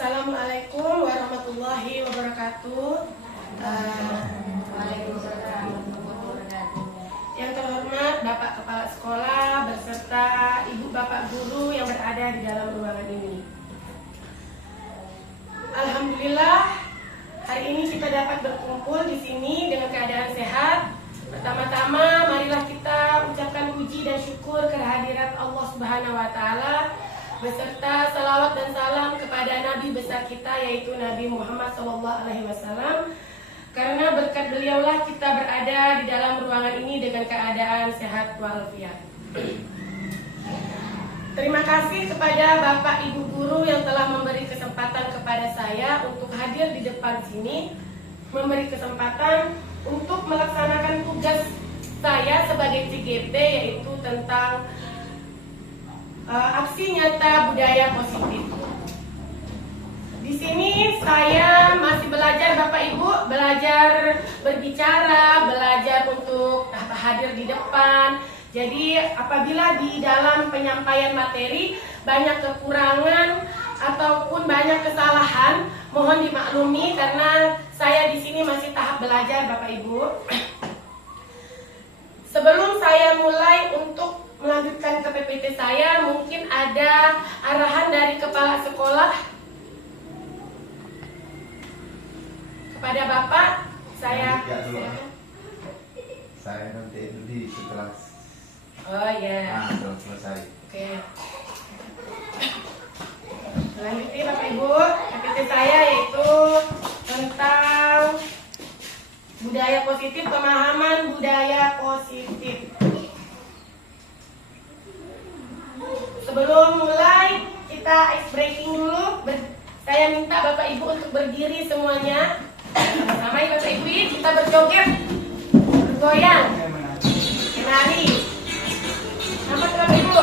Assalamualaikum warahmatullahi wabarakatuh. Waalaikumsalam warahmatullahi wabarakatuh. Yang terhormat Bapak Kepala Sekolah beserta Ibu Bapak Guru yang berada di dalam ruangan ini. Alhamdulillah, hari ini kita dapat berkumpul di sini dengan keadaan sehat. Pertama-tama, marilah kita ucapkan puji dan syukur kehadirat Allah Subhanahu wa Ta'ala, beserta salawat dan salam kepada Nabi besar kita, yaitu Nabi Muhammad SAW. Karena berkat beliaulah kita berada di dalam ruangan ini dengan keadaan sehat walafiat. Terima kasih kepada Bapak Ibu Guru yang telah memberi kesempatan kepada saya untuk hadir di depan sini, memberi kesempatan untuk melaksanakan tugas saya sebagai CGP, yaitu tentang aksi nyata budaya positif. Di sini saya masih belajar, Bapak Ibu, belajar berbicara, belajar untuk hadir di depan. Jadi apabila di dalam penyampaian materi banyak kekurangan ataupun banyak kesalahan, mohon dimaklumi karena saya di sini masih tahap belajar, Bapak Ibu. Sebelum saya mulai untuk melanjutkan ke PPT saya, mungkin ada arahan dari kepala sekolah kepada Bapak. Saya nanti di setelah setelah selesai. Oke. Selanjutnya Bapak Ibu, PPT saya yaitu tentang budaya positif, pemahaman budaya positif. Sebelum mulai, kita ice breaking dulu. Saya minta Bapak Ibu untuk berdiri semuanya. Sama-sama ya Bapak Ibu, kita berjoget, bergoyang, menari. Nampak Bapak Ibu?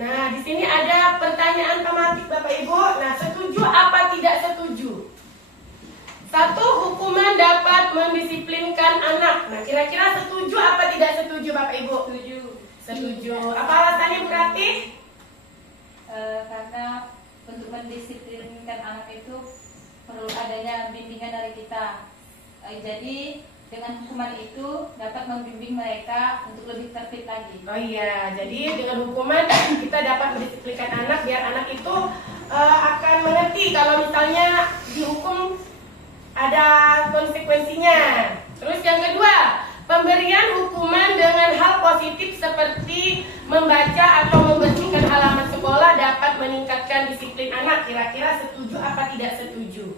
Nah, di sini ada pertanyaan tematik Bapak Ibu. Nah, setuju apa tidak setuju? 1. Hukuman dapat mendisiplinkan anak. Nah, kira-kira setuju apa tidak setuju Bapak Ibu? Setuju. Setuju. Apa alasannya Bu Ratih? Karena untuk mendisiplinkan anak itu perlu adanya bimbingan dari kita. Jadi dengan hukuman itu dapat membimbing mereka untuk lebih tertib lagi. Oh iya, jadi dengan hukuman kita dapat mendisiplinkan anak biar anak itu akan mengerti kalau misalnya dihukum ada konsekuensinya. Terus yang kedua, pemberian hukuman dengan hal positif seperti membaca atau membersihkan halaman sekolah dapat meningkatkan disiplin anak. Kira-kira setuju apa tidak setuju?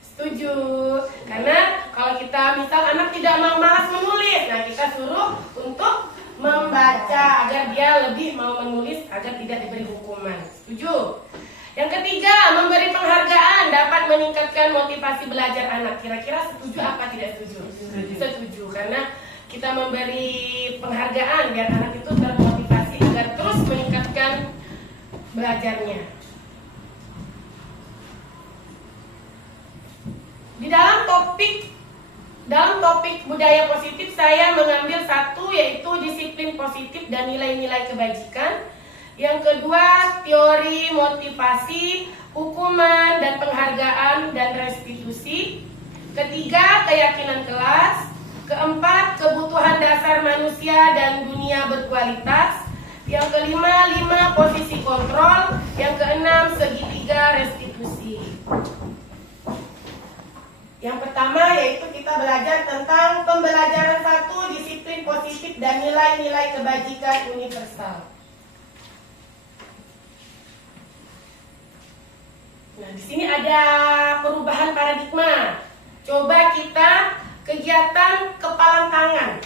Setuju. Karena kalau kita misal anak tidak mau malas menulis, nah kita suruh untuk membaca agar dia lebih mau menulis agar tidak diberi hukuman. Setuju. Yang ketiga, memberi penghargaan dapat meningkatkan motivasi belajar anak. Kira-kira setuju apa tidak setuju? Setuju. Karena kita memberi penghargaan biar anak itu termotivasi agar terus meningkatkan belajarnya. Di dalam topik budaya positif saya mengambil 1 yaitu disiplin positif dan nilai-nilai kebajikan. Yang kedua, teori motivasi, hukuman dan penghargaan dan restitusi. Ketiga, keyakinan kelas. Keempat, kebutuhan dasar manusia dan dunia berkualitas. Yang kelima, 5 posisi kontrol. Yang keenam, segitiga restitusi. Yang pertama yaitu kita belajar tentang pembelajaran 1, disiplin positif dan nilai-nilai kebajikan universal. Nah, di sini ada perubahan paradigma. Coba kita kegiatan kepalan tangan.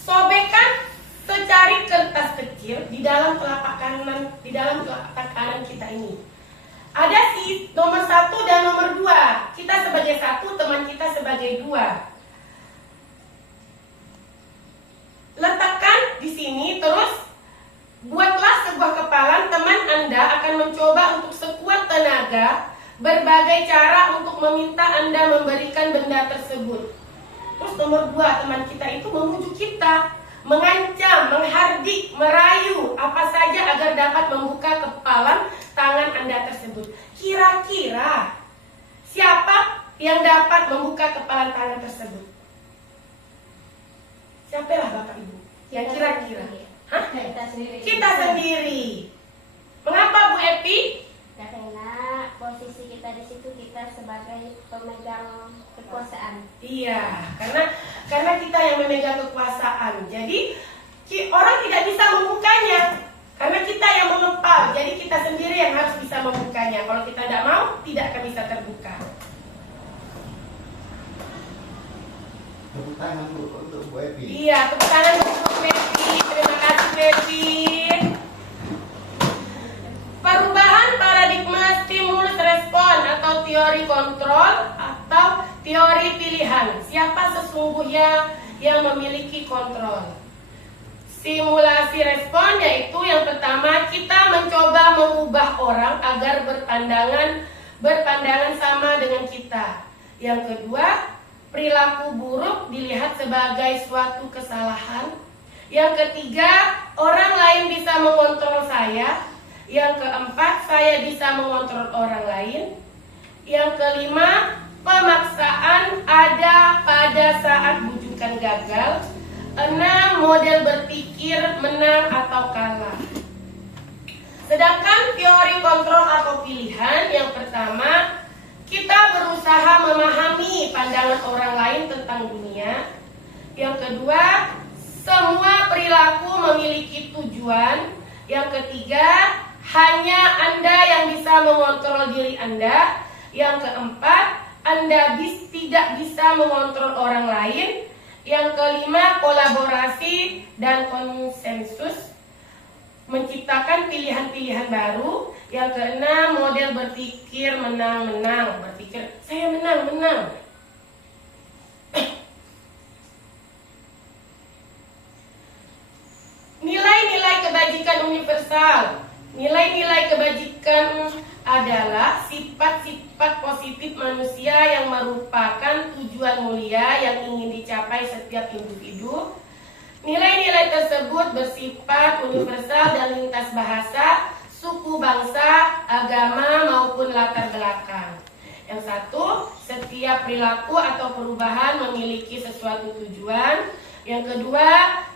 Sobekkan secari kertas kecil di dalam telapak kanan kita ini. Ada nomor 1 dan nomor 2. Kita sebagai 1, teman kita sebagai 2. Letakkan di sini, terus buatlah sebuah kepalan. Teman Anda akan mencoba untuk sekuat tenaga berbagai cara untuk meminta Anda memberikan benda tersebut. Terus nomor 2, teman kita itu memujuk kita, mengancam, menghardik, merayu apa saja agar dapat membuka kepalan tangan Anda tersebut. Kira-kira siapa yang dapat membuka kepalan tangan tersebut? Siapalah Bapak Ibu? Yang kira-kira? Hah? Kita sendiri. Kita sendiri. Mengapa Bu Epi? Karena posisi kita di situ kita sebagai pemegang kekuasaan. Iya, karena kita yang memegang kekuasaan. Jadi orang tidak bisa membukanya. Karena kita yang mengepal, jadi kita sendiri yang harus bisa membukanya. Kalau kita tidak mau, tidak akan bisa terbuka. Tepuk tangan untuk Bu Epi. Iya, tepuk tangan untuk Bu Epi. Terima kasih Bu Epi. Perubahan paradigma stimulus respon atau teori kontrol atau teori pilihan. Siapa sesungguhnya yang memiliki kontrol? Simulasi respon yaitu yang pertama kita mencoba mengubah orang agar berpandangan sama dengan kita. Yang kedua, perilaku buruk dilihat sebagai suatu kesalahan. Yang ketiga, orang lain bisa mengontrol saya. Yang keempat, saya bisa mengontrol orang lain. Yang kelima, pemaksaan ada pada saat bujukan gagal. 6. Model berpikir menang atau kalah. Sedangkan teori kontrol atau pilihan, yang pertama, kita berusaha memahami pandangan orang lain tentang dunia. Yang kedua, semua perilaku memiliki tujuan. Yang ketiga, hanya Anda yang bisa mengontrol diri Anda. Yang keempat, Anda tidak bisa mengontrol orang lain. Yang kelima, kolaborasi dan konsensus menciptakan pilihan-pilihan baru. Yang keenam, model berpikir menang-menang. Berpikir, saya menang-menang. kebajikan universal. Nilai-nilai kebajikan adalah sifat-sifat positif manusia yang merupakan tujuan mulia yang ingin dicapai setiap individu. Nilai-nilai tersebut bersifat universal dan lintas bahasa, suku, bangsa, agama, maupun latar belakang. Yang satu, setiap perilaku atau perubahan memiliki sesuatu tujuan. Yang kedua,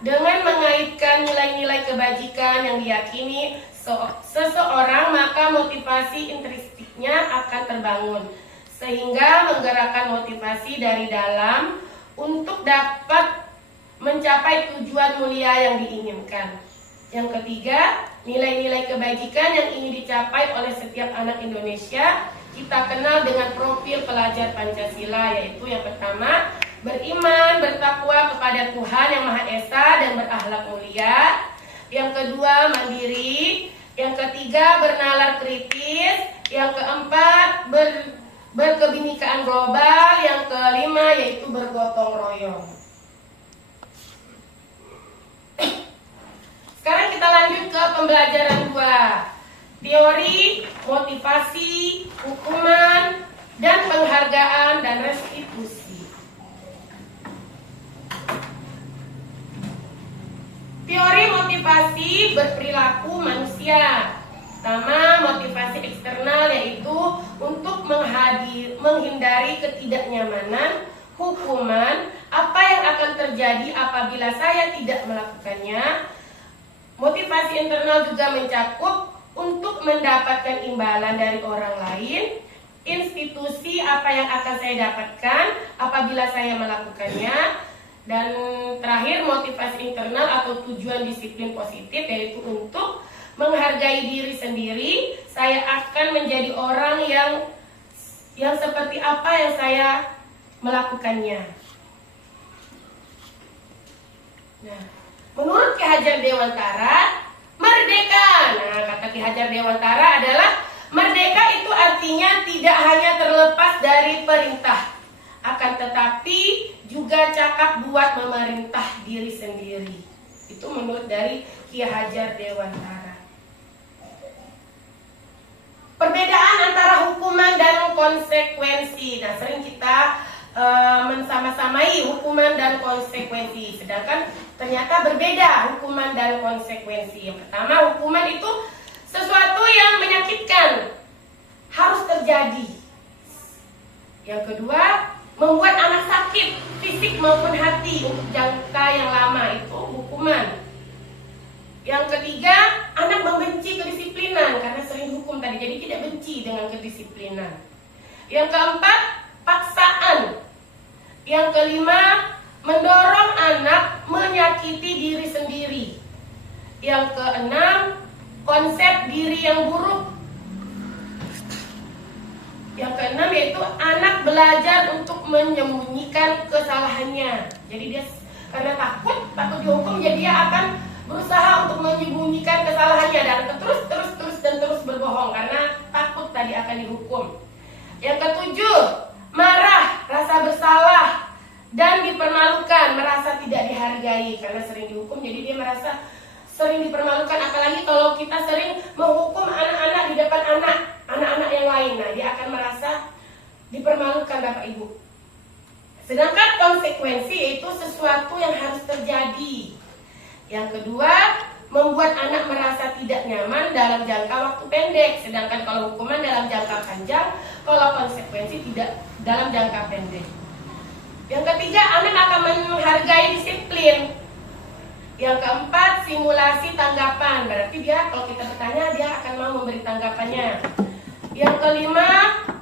dengan mengaitkan nilai-nilai kebajikan yang diyakini seseorang, maka motivasi intrinstiknya akan terbangun, sehingga menggerakkan motivasi dari dalam untuk dapat mencapai tujuan mulia yang diinginkan. Yang ketiga, nilai-nilai kebajikan yang ingin dicapai oleh setiap anak Indonesia kita kenal dengan profil pelajar Pancasila, yaitu yang pertama, beriman, bertakwa kepada Tuhan Yang Maha Esa dan berakhlak mulia. Yang kedua, mandiri. Yang ketiga, bernalar kritis. Yang keempat, berkebinekaan global. Yang kelima, yaitu bergotong royong. Sekarang kita lanjut ke pembelajaran 2. Teori, motivasi, hukuman, dan penghargaan dan restitusi. Teori motivasi berperilaku manusia. Pertama, motivasi eksternal, yaitu untuk menghindari ketidaknyamanan, hukuman, apa yang akan terjadi apabila saya tidak melakukannya. Motivasi internal juga mencakup untuk mendapatkan imbalan dari orang lain, institusi, apa yang akan saya dapatkan apabila saya melakukannya. Dan terakhir, motivasi internal atau tujuan disiplin positif, yaitu untuk menghargai diri sendiri. Saya akan menjadi orang yang seperti apa yang saya melakukannya. Nah, menurut Ki Hajar Dewantara, merdeka. Nah, kata Ki Hajar Dewantara adalah merdeka itu artinya tidak hanya terlepas dari perintah, akan tetapi juga cakap buat memerintah diri sendiri. Itu menurut dari Ki Hajar Dewantara. Perbedaan antara hukuman dan konsekuensi. Nah, sering kita mensama-samai hukuman dan konsekuensi, sedangkan ternyata berbeda hukuman dan konsekuensi. Yang pertama, hukuman itu sesuatu yang menyakitkan, harus terjadi. Yang kedua, membuat anak sakit fisik maupun hati untuk jangka yang lama, itu hukuman. Yang ketiga, anak membenci kedisiplinan karena sering hukum tadi, jadi tidak benci dengan kedisiplinan. Yang keempat, paksaan. Yang kelima, mendorong anak menyakiti diri sendiri. Yang keenam, konsep diri yang buruk. Yang keenam yaitu anak belajar untuk menyembunyikan kesalahannya. Jadi dia karena takut dihukum, jadi dia akan berusaha untuk menyembunyikan kesalahannya dan terus berbohong karena takut tadi akan dihukum. Yang ketujuh, marah, rasa bersalah dan dipermalukan, merasa tidak dihargai karena sering dihukum, jadi dia merasa sering dipermalukan. Apalagi kalau kita sering menghukum anak-anak di depan anak-anak yang lain, nah dia akan merasa dipermalukan Bapak Ibu. Sedangkan konsekuensi itu sesuatu yang harus terjadi. Yang kedua, membuat anak merasa tidak nyaman dalam jangka waktu pendek. Sedangkan kalau hukuman dalam jangka panjang, kalau konsekuensi tidak dalam jangka pendek. Yang ketiga, anak akan menghargai disiplin. Yang keempat, simulasi tanggapan. Berarti dia kalau kita bertanya, dia akan mau memberi tanggapannya. Yang kelima,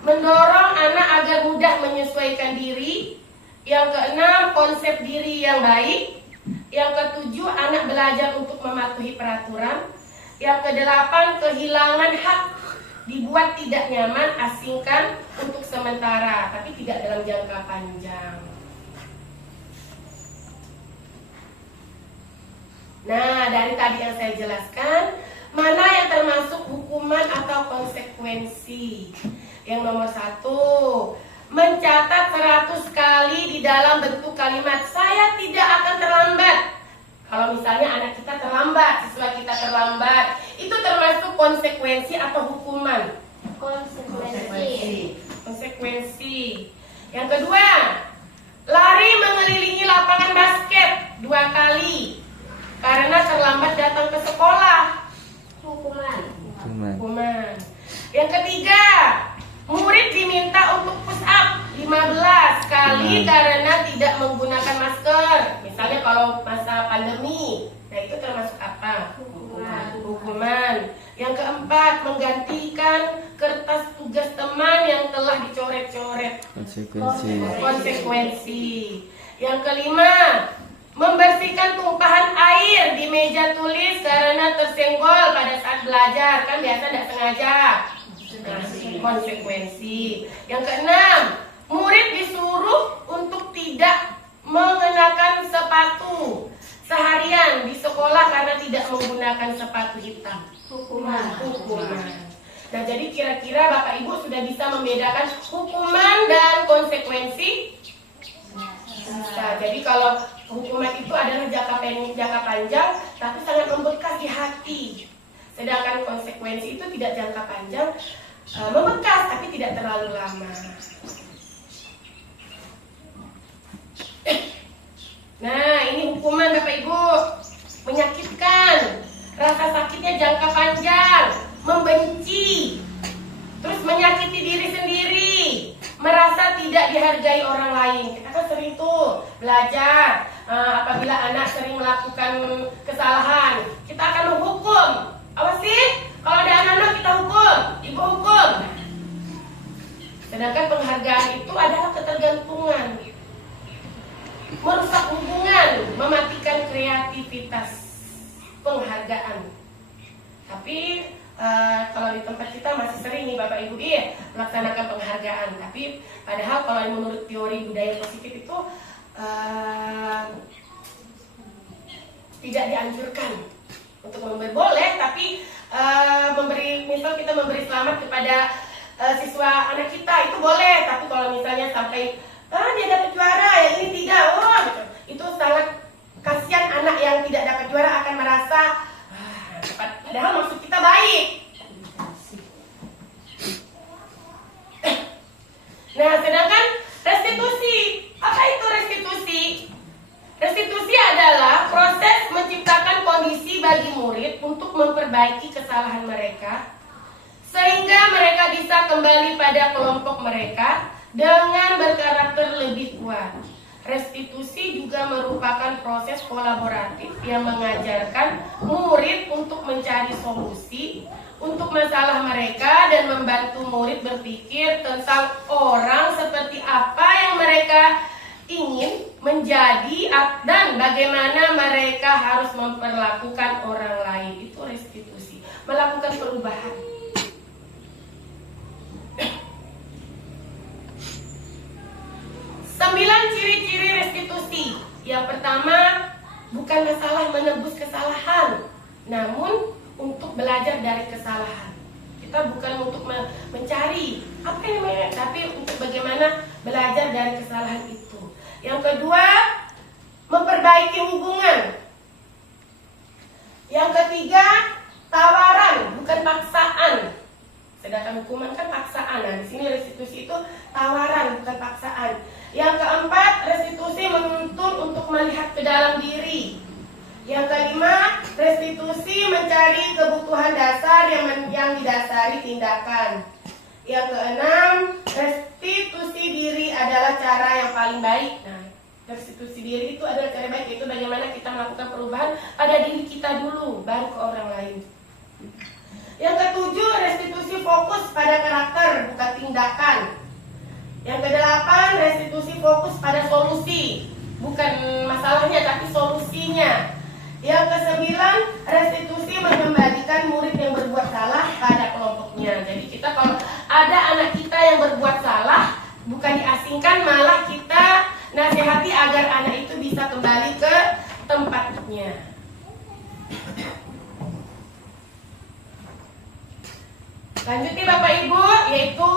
mendorong anak agar mudah menyesuaikan diri. Yang keenam, konsep diri yang baik. Yang ketujuh, anak belajar untuk mematuhi peraturan. Yang kedelapan, kehilangan hak, dibuat tidak nyaman, asingkan untuk sementara, tapi tidak dalam jangka panjang. Nah, dari tadi yang saya jelaskan, mana yang termasuk hukuman atau konsekuensi? Yang nomor 1, mencatat 100 kali di dalam bentuk kalimat, saya tidak akan terlambat. Kalau misalnya anak kita terlambat, siswa kita terlambat, terlambat. Itu termasuk konsekuensi atau hukuman? Konsekuensi. Yang kedua, lari mengelilingi lapangan basket 2 kali karena terlambat datang ke sekolah. Hukuman. Yang ketiga, murid diminta untuk push up 15 kali karena tidak menggunakan masker. Misalnya kalau masa pandemi, nah itu termasuk apa? Hukuman. Yang keempat, menggantikan kertas tugas teman yang telah dicoret-coret. Konsekuensi. Yang kelima, membersihkan tumpahan air di meja tulis karena tersenggol pada saat belajar. Kan biasa tidak sengaja. Konsekuensi. Yang keenam, murid disuruh untuk tidak mengenakan sepatu seharian di sekolah karena tidak menggunakan sepatu hitam. Hukuman. Nah, jadi kira-kira Bapak Ibu sudah bisa membedakan hukuman dan konsekuensi? Bisa. Jadi kalau hukuman itu adalah jangka panjang tapi sangat membekas di hati. Sedangkan konsekuensi itu tidak jangka panjang, membekas tapi tidak terlalu lama. Nah, ini hukuman Bapak Ibu. Menyakitkan. Rasa sakitnya jangka panjang, membenci, terus menyakiti diri sendiri, merasa tidak dihargai orang lain. Kita kan sering tuh belajar, apabila anak sering melakukan kesalahan, kita akan menghukum. Apa sih? Kalau ada anak-anak kita hukum, ibu hukum. Sedangkan penghargaan itu adalah ketergantungan, merusak hubungan, mematikan kreativitas. Penghargaan. Tapi kalau di tempat kita masih sering nih Bapak Ibu melaksanakan penghargaan. Tapi padahal kalau menurut teori budaya positif itu tidak dianjurkan untuk memberi. Boleh, tapi misal kita memberi selamat kepada siswa anak kita itu boleh. Tapi kalau misalnya sampai dia dapat juara, yang ini tidak, gitu. Itu sangat kasihan. Anak yang tidak dapat juara akan merasa padahal maksud kita baik. Nah, sedangkan restitusi, apa itu restitusi? Restitusi adalah proses menciptakan kondisi bagi murid untuk memperbaiki kesalahan mereka sehingga mereka bisa kembali pada kelompok mereka dengan berkarakter lebih kuat. Restitusi juga merupakan proses kolaboratif yang mengajarkan murid untuk mencari solusi untuk masalah mereka dan membantu murid berpikir tentang orang seperti apa yang mereka ingin menjadi dan bagaimana mereka harus memperlakukan orang lain. Itu restitusi, melakukan perubahan. Sembilan ciri-ciri restitusi. Yang pertama, bukan masalah menebus kesalahan, namun untuk belajar dari kesalahan. Kita bukan untuk mencari apa yang namanya, tapi untuk bagaimana belajar dari kesalahan itu. Yang kedua, memperbaiki hubungan. Yang ketiga, tawaran, bukan paksaan. Sedangkan hukuman kan paksaan. Nah, di sini restitusi itu tawaran, bukan paksaan. Yang keempat, restitusi menuntut untuk melihat ke dalam diri. Yang kelima, restitusi mencari kebutuhan dasar yang didasari tindakan. Yang keenam, restitusi diri adalah cara yang paling baik. Nah, restitusi diri itu adalah cara baik, yaitu bagaimana kita melakukan perubahan pada diri kita dulu, baru ke orang lain. Yang ketujuh, restitusi fokus pada karakter, bukan tindakan. Yang kedelapan, restitusi fokus pada solusi, bukan masalahnya tapi solusinya. Yang kesembilan, restitusi mengembalikan murid yang berbuat salah pada kelompoknya. Jadi kita kalau ada anak kita yang berbuat salah, bukan diasingkan, malah kita nasihati agar anak itu bisa kembali ke tempatnya. Lanjut nih Bapak Ibu, yaitu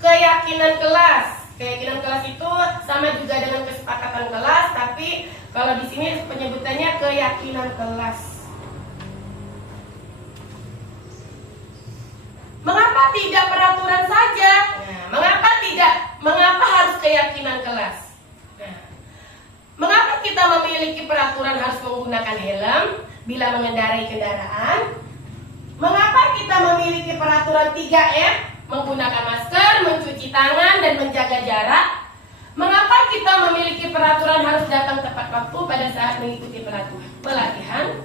keyakinan kelas. Keyakinan kelas itu sama juga dengan kesepakatan kelas, tapi kalau di sini penyebutannya keyakinan kelas. tidak peraturan saja? Mengapa harus keyakinan kelas? Nah, mengapa kita memiliki peraturan harus menggunakan helm bila mengendarai kendaraan? Mengapa kita memiliki peraturan 3M, menggunakan masker, mencuci tangan, dan menjaga jarak? Mengapa kita memiliki peraturan harus datang tepat waktu pada saat mengikuti pelatihan?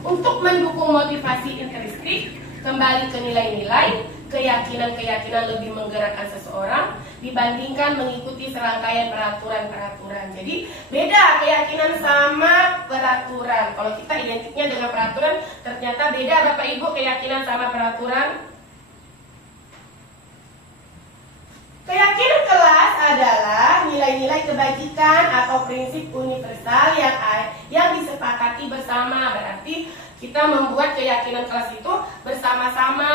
Untuk mendukung motivasi intrinsik, kembali ke nilai-nilai, keyakinan-keyakinan lebih menggerakkan seseorang dibandingkan mengikuti serangkaian peraturan-peraturan. Jadi beda keyakinan sama peraturan. Kalau kita identiknya dengan peraturan, ternyata beda Bapak Ibu keyakinan sama peraturan. Keyakinan kelas adalah nilai-nilai kebajikan atau prinsip universal yang disepakati bersama. Berarti kita membuat keyakinan kelas itu bersama-sama.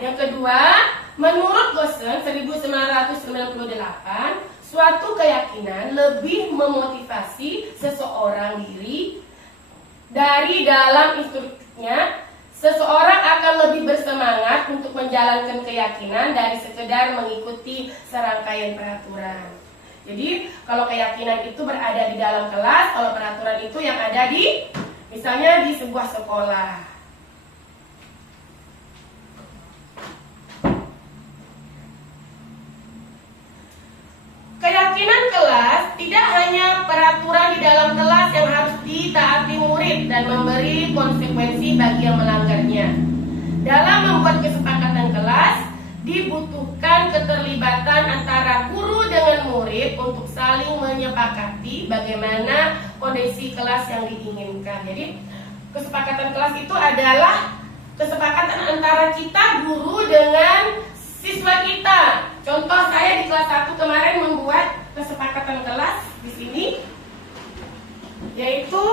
Yang kedua, menurut Gossen 1998, suatu keyakinan lebih memotivasi seseorang diri dari dalam instrukturnya. Seseorang akan lebih bersemangat untuk menjalankan keyakinan dari sekedar mengikuti serangkaian peraturan. Jadi, kalau keyakinan itu berada di dalam kelas, kalau peraturan itu yang ada di, misalnya di sebuah sekolah. Keyakinan kelas tidak hanya peraturan di dalam kelas yang harus ditaati murid dan memberi konsekuensi bagi yang melanggarnya. Dalam membuat kesepakatan kelas, dibutuhkan keterlibatan antara guru dengan murid untuk saling menyepakati bagaimana kondisi kelas yang diinginkan. Jadi, kesepakatan kelas itu adalah kesepakatan antara kita guru dengan siswa kita. Contoh, saya di kelas 1 kemarin membuat kesepakatan kelas di sini, yaitu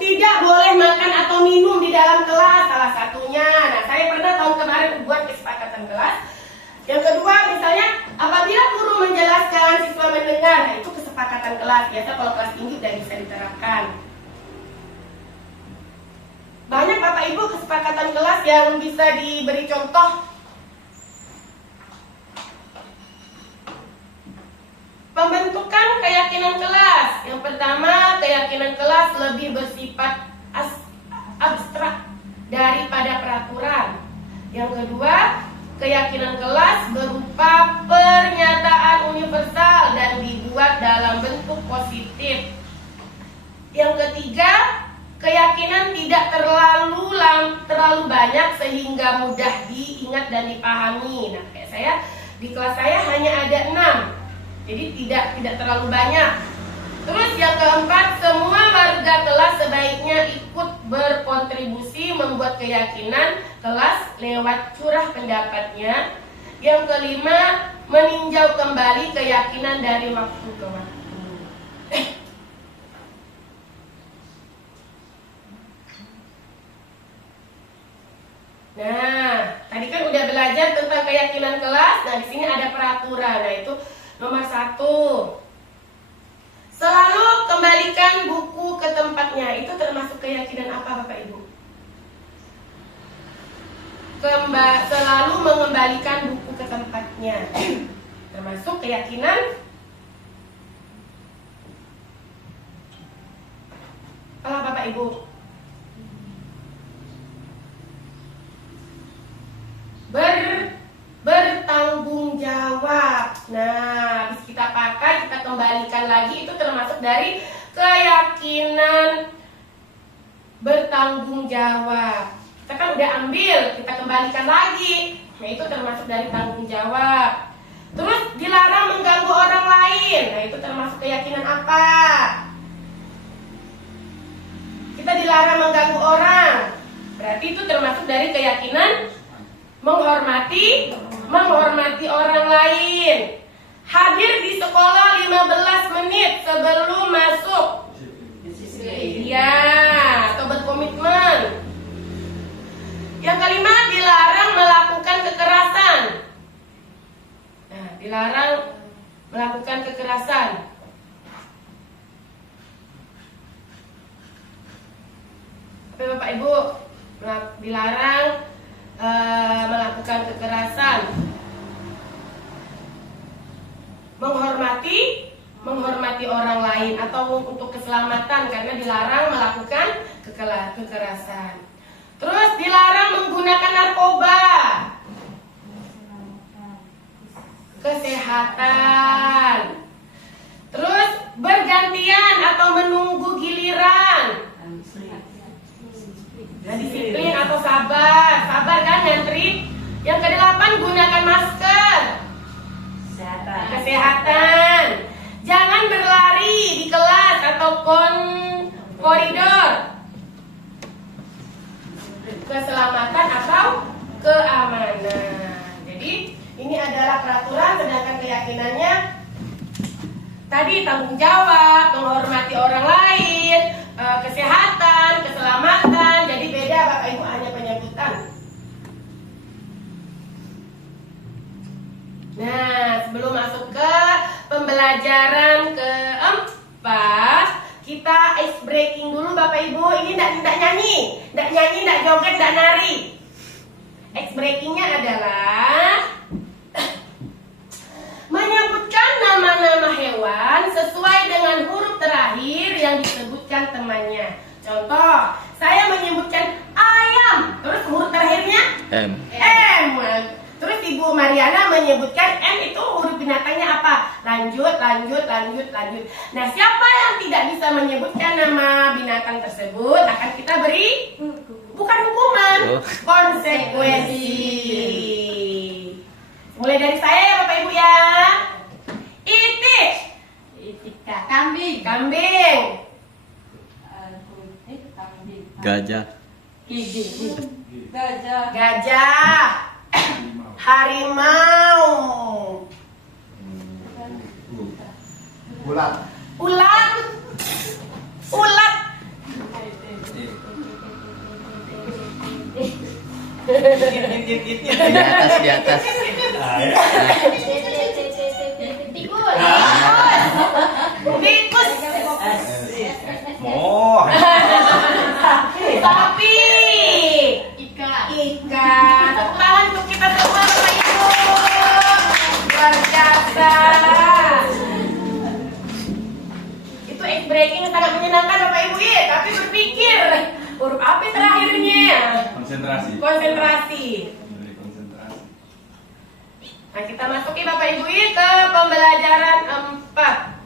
tidak boleh makan atau minum di dalam kelas, salah satunya. Nah, saya pernah tahun kemarin buat kesepakatan kelas. Yang kedua, misalnya apabila guru menjelaskan siswa mendengar, nah itu kesepakatan kelas. Biasa kalau kelas tinggi udah bisa diterapkan. Banyak Bapak Ibu kesepakatan kelas yang bisa diberi contoh. Pembentukan keyakinan kelas. Yang pertama, keyakinan kelas lebih bersifat abstrak daripada peraturan. Yang kedua, keyakinan kelas berupa pernyataan universal dan dibuat dalam bentuk positif. Yang ketiga, keyakinan tidak terlalu banyak sehingga mudah diingat dan dipahami. Nah, kayak saya di kelas saya hanya ada 6. Jadi tidak terlalu banyak. Terus yang keempat, semua warga kelas sebaiknya ikut berkontribusi membuat keyakinan kelas lewat curah pendapatnya. Yang kelima, meninjau kembali keyakinan dari waktu ke waktu. Nah, tadi kan udah belajar tentang keyakinan kelas. Nah, di sini ada peraturan. Nah, itu nomor 1. Selalu kembalikan buku ke tempatnya. Itu termasuk keyakinan apa Bapak Ibu? Selalu mengembalikan buku ke tempatnya. Termasuk keyakinan apa Bapak Ibu? Bertanggung jawab. Nah, habis kita pakai, kita kembalikan lagi. Itu termasuk dari keyakinan bertanggung jawab. Kita kan udah ambil, kita kembalikan lagi. Nah, itu termasuk dari tanggung jawab. Terus dilarang mengganggu orang lain. Nah, itu termasuk keyakinan apa? Kita dilarang mengganggu orang. Berarti itu termasuk dari keyakinan menghormati orang lain. Hadir di sekolah 15 menit sebelum masuk. Iya, atau berkomitmen. Yang kelima, dilarang melakukan kekerasan. Nah, dilarang melakukan kekerasan. Bapak Ibu, dilarang menghormati orang lain atau untuk keselamatan karena dilarang melakukan kekerasan. Terus dilarang menggunakan narkoba. Kesehatan. Terus bergantian atau menunggu giliran. Nah, disiplin atau sabar kan ngantri. Yang ke-8 gunakan masker. Kesehatan. Jangan berlari di kelas atau koridor. Keselamatan atau keamanan. Jadi ini adalah peraturan, sedangkan keyakinannya tadi tanggung jawab, menghormati orang lain, kesehatan, keselamatan. Jadi beda Bapak Ibu hanya penyebutan. Nah, sebelum masuk ke pembelajaran keempat, kita ice breaking dulu Bapak Ibu. Ini tidak nyanyi, tidak joget, tidak nari. Ice breakingnya adalah menyebutkan nama-nama hewan sesuai dengan huruf terakhir yang disebutkan temannya. Contoh, saya menyebutkan ayam, terus huruf terakhirnya M. Terus Ibu Mariana menyebutkan M, itu huruf binatangnya apa? Lanjut. Nah, siapa yang tidak bisa menyebutkan nama binatang tersebut akan kita beri bukan hukuman, konsekuensi. Mulai dari saya ya Bapak Ibu ya. Itika. Kambing. Gajah. Gajah. Harimau. Ulat. Ulat. Di atas. Tikus. Sapi. Ikan. Tepuk tangan untuk kita semua Bapak Ibu. Luar biasa. Itu ice breaking sangat menyenangkan Bapak Ibu ya, tapi berpikir huruf apa terakhirnya? Konsentrasi. Nah, kita masuki Bapak Ibu ke pembelajaran 4.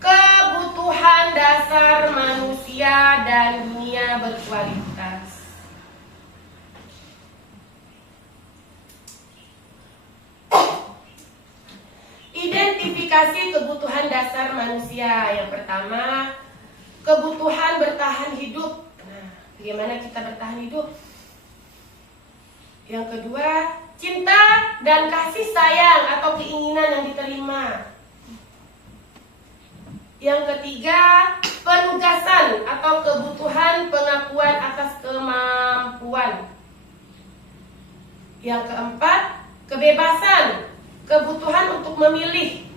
Kebutuhan dasar manusia dan dunia berkualitas. Identifikasi kebutuhan dasar manusia. Yang pertama, kebutuhan bertahan hidup. Nah, bagaimana kita bertahan hidup? Yang kedua, cinta dan kasih sayang atau keinginan yang diterima. Yang ketiga, penugasan atau kebutuhan pengakuan atas kemampuan. Yang keempat, kebebasan, kebutuhan untuk memilih.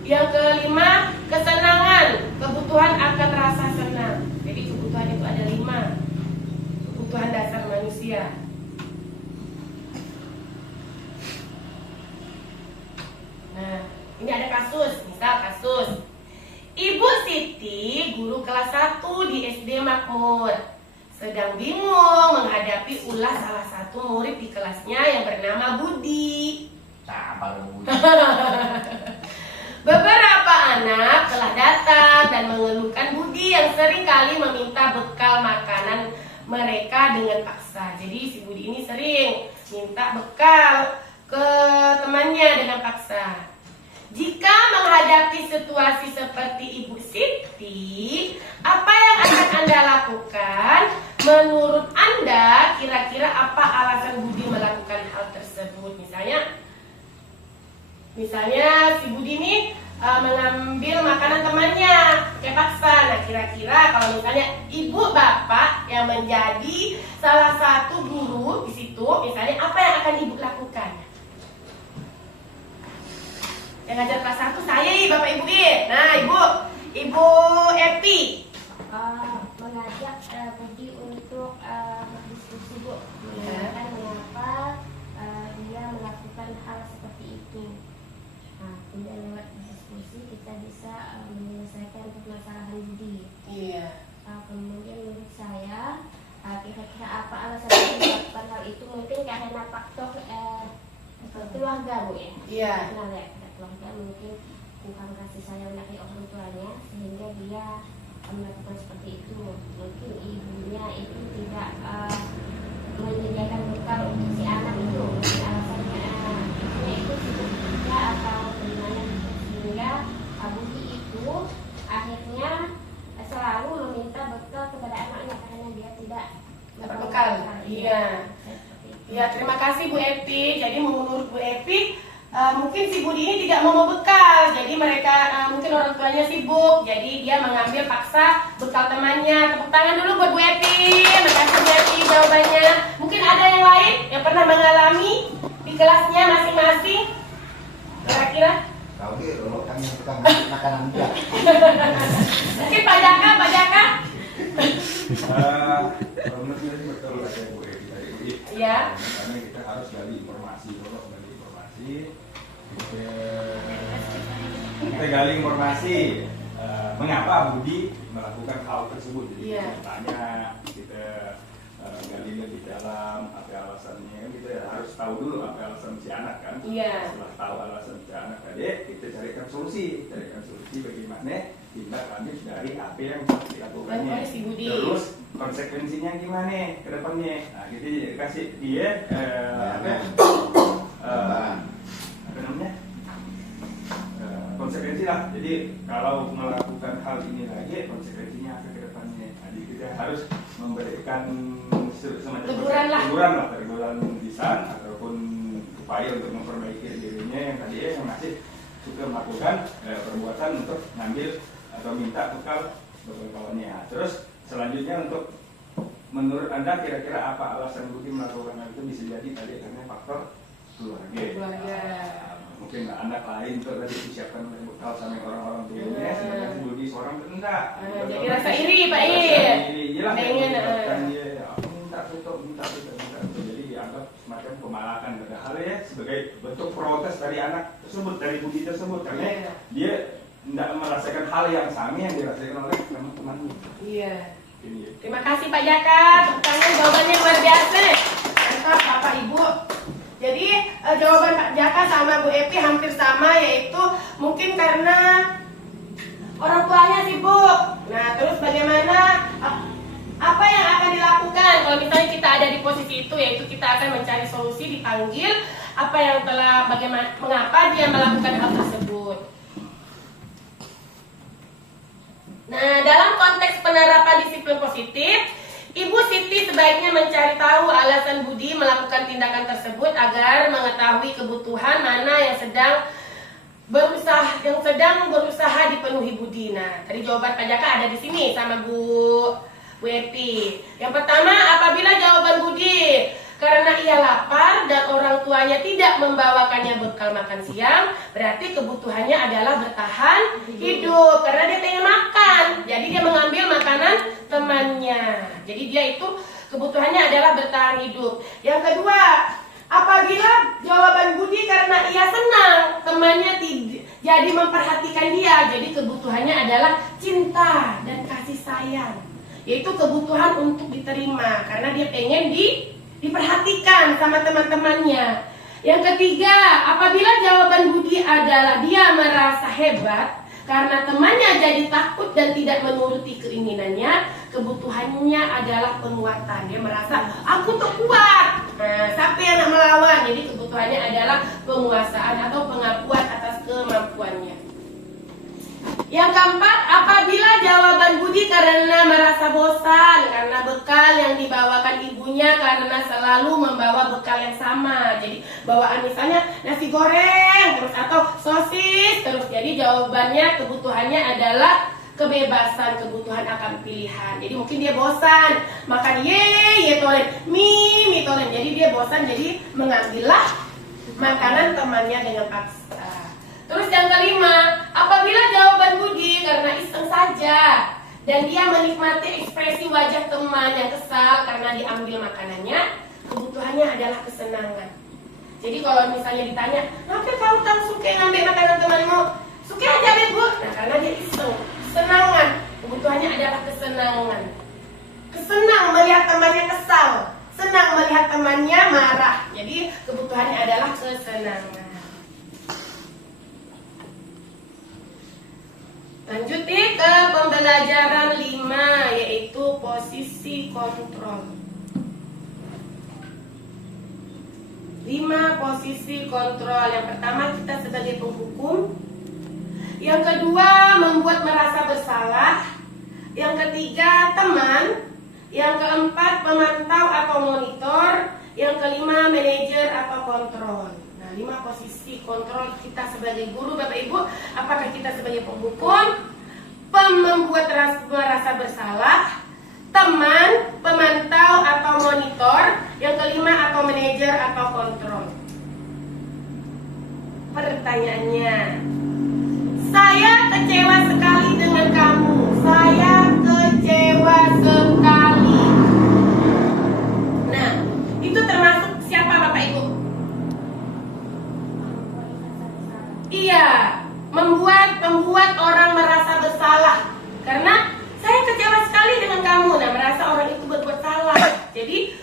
Yang kelima, kesenangan, kebutuhan akan rasa senang. Jadi kebutuhan itu ada 5. Kebutuhan dasar manusia. Nah, ini ada kasus, misal kasus Ibu Siti, guru kelas 1 di SD Makmur, sedang bingung menghadapi ulah salah satu murid di kelasnya yang bernama Budi. Beberapa anak telah datang dan mengeluhkan Budi yang sering kali meminta bekal makanan mereka dengan paksa. Jadi si Budi ini sering minta bekal ke temannya dengan paksa. Jika menghadapi situasi seperti Ibu Siti, apa yang akan Anda lakukan? Menurut Anda, kira-kira apa alasan Budi melakukan hal tersebut? Misalnya si Budi ini mengambil makanan temannya kayak paksa. Nah, kira-kira kalau misalnya ibu bapak yang menjadi salah satu guru di situ, misalnya apa yang akan ibu lakukan? Yang ngajar kelas 1 saya, Bapak Ibu. Nah, Ibu Epi. Mengajak Budi untuk berdiskusi, Bu, menanyakan mengapa dia melakukan hal seperti itu. Kemudian lewat diskusi kita bisa menyelesaikan permasalahan budi. Iya. Kemudian menurut saya kira-kira apa alasan yang melakukan hal itu, mungkin karena faktor keluarga Bu ya. Iya. Kenal ya, keluarga mungkin kurang kasih sayang dari orang tuanya sehingga dia melakukan seperti itu. Mungkin ibunya itu tidak menyediakan bekal untuk si anak itu. Mungkin alasannya ibunya itu sibuk bekerja atau bagaimana gitu, sehingga Budi itu akhirnya selalu meminta bekal kepada anaknya karena dia tidak Dapat bekal. Iya. Ya, terima kasih Bu Epi. Jadi menurut Bu Epi, mungkin si Budi ini tidak mau bekal. Jadi mereka mungkin orang tuanya sibuk. Jadi dia mengambil paksa bekal temannya. Tepuk tangan dulu buat Bu Epi. Terima kasih Bu Epi jawabannya. Mungkin ada yang lain yang pernah mengalami di kelasnya masing-masing. Kira-kira? Tahu gitu, lo kan yang tukang ngasih makanan dia. Mungkin Pak Jaka. Menurut saya sih betul kata Bu Edi tadi. Iya. Karena kita harus gali informasi dulu, kita gali informasi mengapa Budi melakukan hal tersebut. Jadi Iya. tanya, kita gali lebih dalam apa alasannya. Kita harus tahu dulu apa alasan si anak kan. Iya. Setelah tahu alasan si anak tadi, kita carikan solusi bagaimana tindak lanjut dari apa yang dilakukannya. Dan si Budi. Terus konsekuensinya gimana ke depannya. Nah, kita kasih dia apa namanya? Konsekuensi lah. Jadi kalau melakukan hal ini lagi, konsekuensinya apa ke depannya. Jadi kita harus memberikan semacam teguran lisan ataupun upaya untuk memperbaiki dirinya yang tadi yang masih suka melakukan perbuatan untuk ngambil atau minta bekal kawannya. Terus selanjutnya untuk menurut Anda kira-kira apa alasan Budi melakukan hal itu? Bisa jadi tadi karena faktor keluarga. Mungkin anak lain tuh tadi disiapkan bekal sama orang-orang tuanya, sedangkan si Budi seorang tuh enggak. Jadi rasa iri Pak Ir. Pengen dia minta tutup. Jadi dianggap semacam pemalakan padahal ya sebagai bentuk protes dari anak tersebut, dari Budi tersebut, karena dia tidak merasakan hal yang sama yang dirasakan oleh teman-temannya. Iya. Ini. Terima kasih Pak Jaka. Tepuk tangan, jawabannya luar biasa. Mantap Bapak Ibu. Jadi jawaban Pak Jaka sama Bu Epi hampir sama, yaitu mungkin karena orang tuanya sibuk. Nah, terus bagaimana apa yang akan dilakukan kalau misalnya kita ada di posisi itu, yaitu kita akan mencari solusi, dipanggil apa yang telah mengapa dia melakukan hal tersebut. Nah, dalam konteks penerapan disiplin positif, Ibu Siti sebaiknya mencari tahu alasan Budi melakukan tindakan tersebut agar mengetahui kebutuhan mana yang sedang berusaha dipenuhi Budi. Nah, tadi jawaban Pak Jaka ada di sini sama Bu Epi. Yang pertama, apabila jawaban Budi karena ia lapar dan orang tuanya tidak membawakannya bekal makan siang, berarti kebutuhannya adalah bertahan hidup karena dia pengen makan. Jadi dia mengambil makanan temannya. Jadi dia itu kebutuhannya adalah bertahan hidup. Yang kedua, apabila jawaban Budi karena ia senang temannya jadi memperhatikan dia, jadi kebutuhannya adalah cinta dan kasih sayang, yaitu kebutuhan untuk diterima karena dia pengen diperhatikan sama teman-temannya. Yang ketiga, apabila jawaban Budi adalah dia merasa hebat karena temannya jadi takut dan tidak menuruti keinginannya, kebutuhannya adalah penguatan. Dia merasa aku tuh kuat. Nah, siapa yang nak melawan? Jadi kebutuhannya adalah penguasaan atau pengakuan atas kemampuannya. Yang keempat, apabila jawaban Budi karena merasa bosan karena bekal yang dibawakan ibunya karena selalu membawa bekal yang sama. Jadi bawaan misalnya nasi goreng terus atau sosis terus. Jadi jawabannya kebutuhannya adalah kebebasan, kebutuhan akan pilihan. Jadi mungkin dia bosan makan ye tolen, mie tolen. Jadi dia bosan, jadi mengambillah makanan temannya dengan paksa. Terus yang kelima, apabila jawaban Budi karena iseng saja dan dia menikmati ekspresi wajah teman yang kesal karena diambil makanannya, kebutuhannya adalah kesenangan. Jadi kalau misalnya ditanya, kenapa kau tak suka ngambil makanan temanmu? Suka aja ambil Bu. Nah, karena dia iseng, kesenangan. Kebutuhannya adalah kesenangan. Kesenang melihat temannya kesal, senang melihat temannya marah. Jadi kebutuhannya adalah kesenangan. Lanjut ke pembelajaran 5, yaitu posisi kontrol. 5 posisi kontrol. Yang pertama, kita sebagai penghukum. Yang kedua, membuat merasa bersalah. Yang ketiga, teman. Yang keempat, pemantau atau monitor. Yang kelima, manajer atau kontrol. Nah, 5 posisi kontrol kita sebagai guru, Bapak Ibu. Apakah kita sebagai penghukum, membuat merasa bersalah, teman, pemantau atau monitor, yang kelima atau manajer atau kontrol. Pertanyaannya, saya kecewa sekali dengan kamu. Saya kecewa sekali. Nah, itu termasuk siapa Bapak Ibu? Iya, membuat orang merasa bersalah. Karena saya kecewa sekali dengan kamu. Nah, merasa orang itu berbuat salah. Jadi,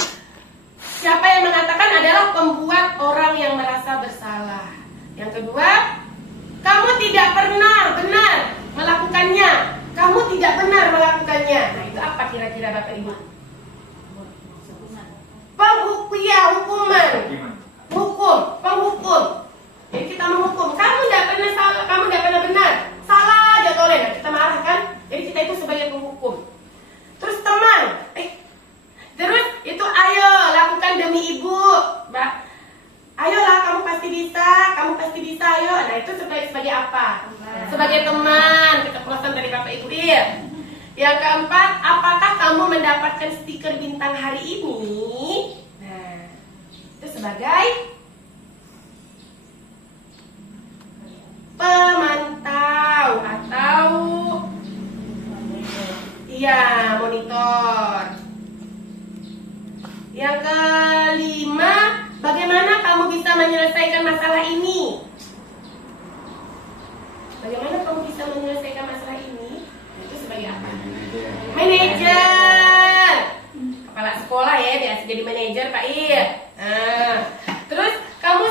siapa yang mengatakan adalah pembuat orang yang merasa bersalah. Yang kedua, kamu tidak pernah benar melakukannya. Kamu tidak benar melakukannya. Nah, itu apa kira-kira Bapak Ibu? Hukuman. Hukum, penghukum. Jadi kita menghukum. Kamu tidak pernah salah, kamu tidak pernah benar. Salah aja kau lihat. Kita marah kan? Jadi kita itu sebagai penghukum. Terus teman. Terus itu ayo lakukan demi ibu, Mbak. Ayolah, kamu pasti bisa, ayo. Nah, itu sebagai apa? Sebagai teman, keceplosan dari Bapak Ibu. Yang keempat, apakah kamu mendapatkan stiker bintang hari ini? Nah, itu sebagai pemantau atau monitor. Yang kelima, bagaimana kamu bisa menyelesaikan masalah ini? Bagaimana kamu bisa menyelesaikan masalah ini? Itu sebagai apa? Manajer. Kepala sekolah ya, biasa jadi manajer Pak terus kamu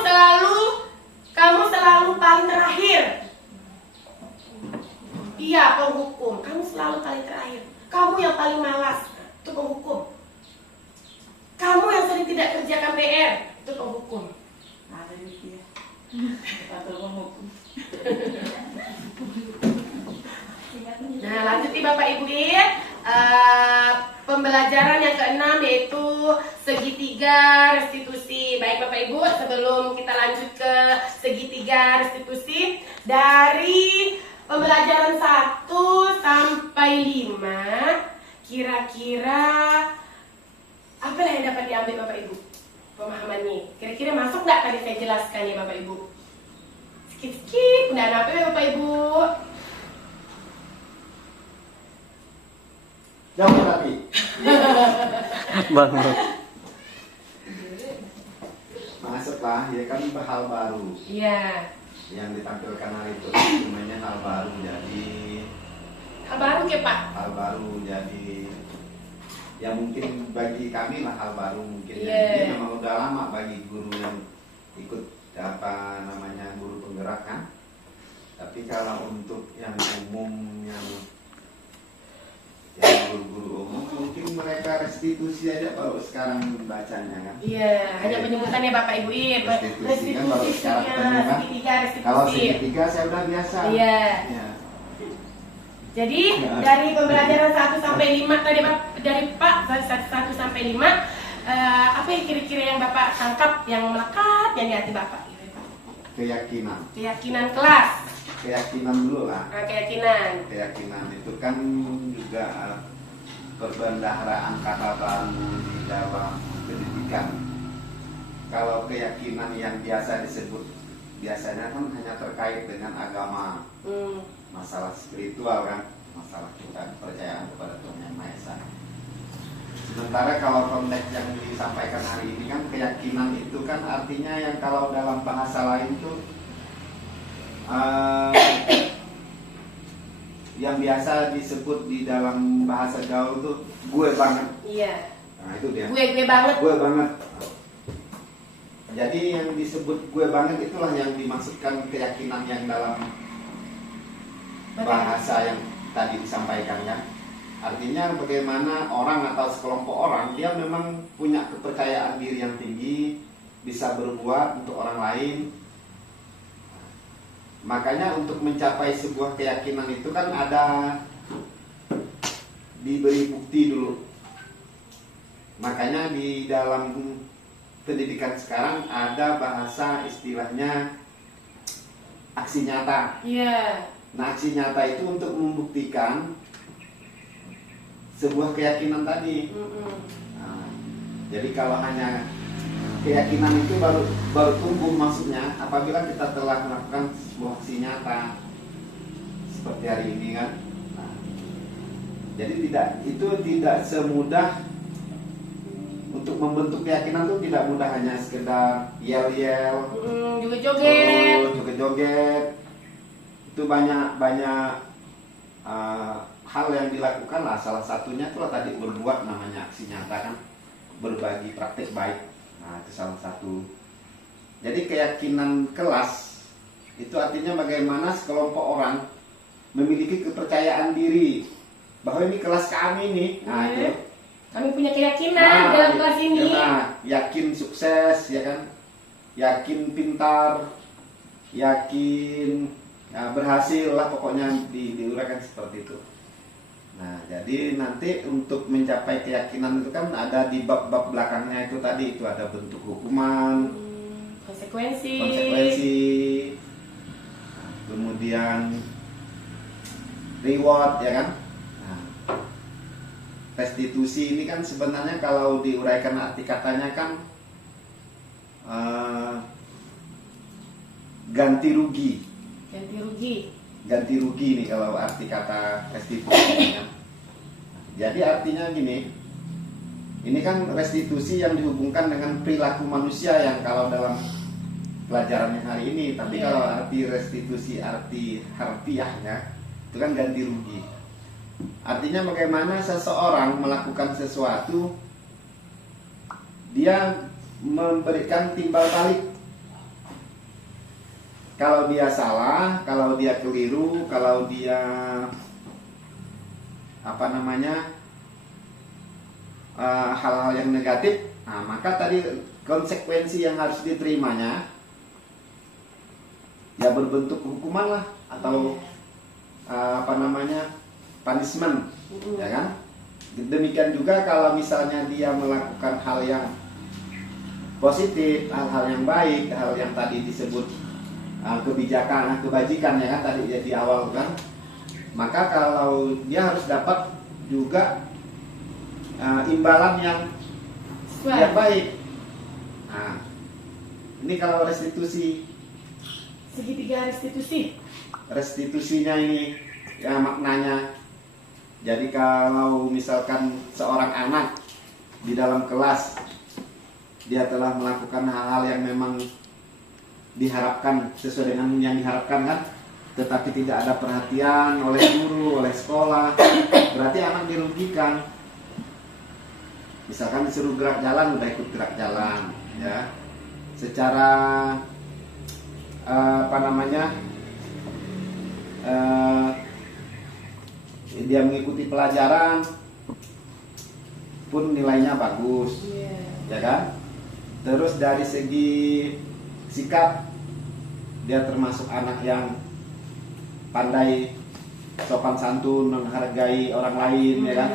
selalu paling terakhir. Iya, penghukum. Kamu selalu paling terakhir. Kamu yang paling malas, itu penghukum. Kamu yang sering tidak kerjakan PR, itu penghukum. Ada itu ya. Atau penghukum. Nah, lanjut nih Bapak Ibu pembelajaran yang keenam yaitu segitiga restitusi. Baik Bapak Ibu, sebelum kita lanjut ke segitiga restitusi, dari pembelajaran 1 sampai 5, kira-kira apa yang dapat diambil Bapak Ibu? Pemahamannya, kira-kira masuk nggak tadi saya jelaskan ya Bapak Ibu? Sikit-sikit, udah apa ya Bapak Ibu? Jauh tapi. Bang. Masuklah, ya kan hal baru. Iya. Yang ditampilkan hari itu namanya hal baru, jadi Hal baru ke Pak? hal baru jadi ya mungkin bagi kami lah hal baru mungkin. Yeah. Jadi memang udah lama bagi guru yang ikut guru penggerak kan. Tapi kalau untuk yang umum yang guru-guru umum mungkin mereka restitusi aja kalau sekarang bacanya kan. Iya, hanya penyebutannya Bapak Ibu. Restitusi kan baru sekarang ketemu kan. Segitiga restitusi. Kalau segitiga saya udah biasa. Iya. Ya. Jadi dari pembelajaran 1 sampai 5 tadi dari Pak 1 sampai 5 apa yang kira-kira yang Bapak tangkap yang melekat yang di hati Bapak? Keyakinan. Keyakinan kelas. Keyakinan dulu lah. Keyakinan itu kan juga perbendaharaan kata baru di dalam pendidikan. Kalau keyakinan yang biasa disebut biasanya kan hanya terkait dengan agama, masalah spiritual kan, masalah kita kepercayaan kepada Tuhan Yang Maha Esa. Sementara kalau konteks yang disampaikan hari ini kan keyakinan itu kan artinya yang kalau dalam bahasa lain tuh yang biasa disebut di dalam bahasa gaul tuh gue banget. Iya. Nah itu dia. Gue banget. Gue banget. Jadi yang disebut gue banget itulah yang dimaksudkan keyakinan yang dalam bahasa yang tadi disampaikan kan. Artinya bagaimana orang atau sekelompok orang dia memang punya kepercayaan diri yang tinggi, bisa berbuat untuk orang lain. Makanya untuk mencapai sebuah keyakinan itu kan ada diberi bukti dulu. Makanya di dalam pendidikan sekarang ada bahasa istilahnya aksi nyata. Iya. Nah, aksi nyata itu untuk membuktikan sebuah keyakinan tadi. Nah, jadi kalau hanya keyakinan itu baru tumbuh maksudnya apabila kita telah melakukan sebuah aksi nyata seperti hari ini kan. Nah, jadi tidak semudah untuk membentuk keyakinan itu tidak mudah hanya sekedar yel-yel, joget-joget. Itu banyak hal yang dilakukan lah. Salah satunya itu tadi berbuat namanya aksi nyata kan, berbagi praktik baik. Nah itu salah satu. Jadi keyakinan kelas itu artinya bagaimana sekelompok orang memiliki kepercayaan diri bahwa ini kelas kami nih. Nah itu kami punya keyakinan dalam kelas ini. Nah, yakin sukses ya kan, yakin pintar, yakin berhasil lah pokoknya diuraikan seperti itu. Nah, jadi nanti untuk mencapai keyakinan itu kan ada di bab-bab belakangnya itu tadi, itu ada bentuk hukuman, konsekuensi, kemudian reward ya kan. Nah, restitusi ini kan sebenarnya kalau diuraikan arti katanya kan ganti rugi. Ganti rugi nih kalau arti kata restitusi kan. Jadi artinya gini, ini kan restitusi yang dihubungkan dengan perilaku manusia yang kalau dalam pelajaran yang hari ini, tapi kalau arti restitusi arti harfiahnya itu kan ganti rugi. Artinya bagaimana seseorang melakukan sesuatu, dia memberikan timbal balik. Kalau dia salah, kalau dia keliru, kalau dia hal-hal yang negatif, nah maka tadi konsekuensi yang harus diterimanya ya berbentuk hukuman lah atau punishment, ya kan? Demikian juga kalau misalnya dia melakukan hal yang positif, hal-hal yang baik, hal yang tadi disebut kebajikan ya kan tadi ya di awal kan, maka kalau dia harus dapat juga imbalan yang baik. Nah, ini kalau restitusi, segitiga restitusi. Restitusinya ini ya maknanya. Jadi kalau misalkan seorang anak di dalam kelas dia telah melakukan hal-hal yang memang diharapkan sesuai dengan yang diharapkan kan, tetapi tidak ada perhatian oleh guru, oleh sekolah, berarti anak dirugikan. Misalkan disuruh gerak jalan, udah ikut gerak jalan, ya. Secara dia mengikuti pelajaran pun nilainya bagus, ya kan. Terus dari segi sikap dia termasuk anak yang pandai sopan santun, menghargai orang lain, ya kan.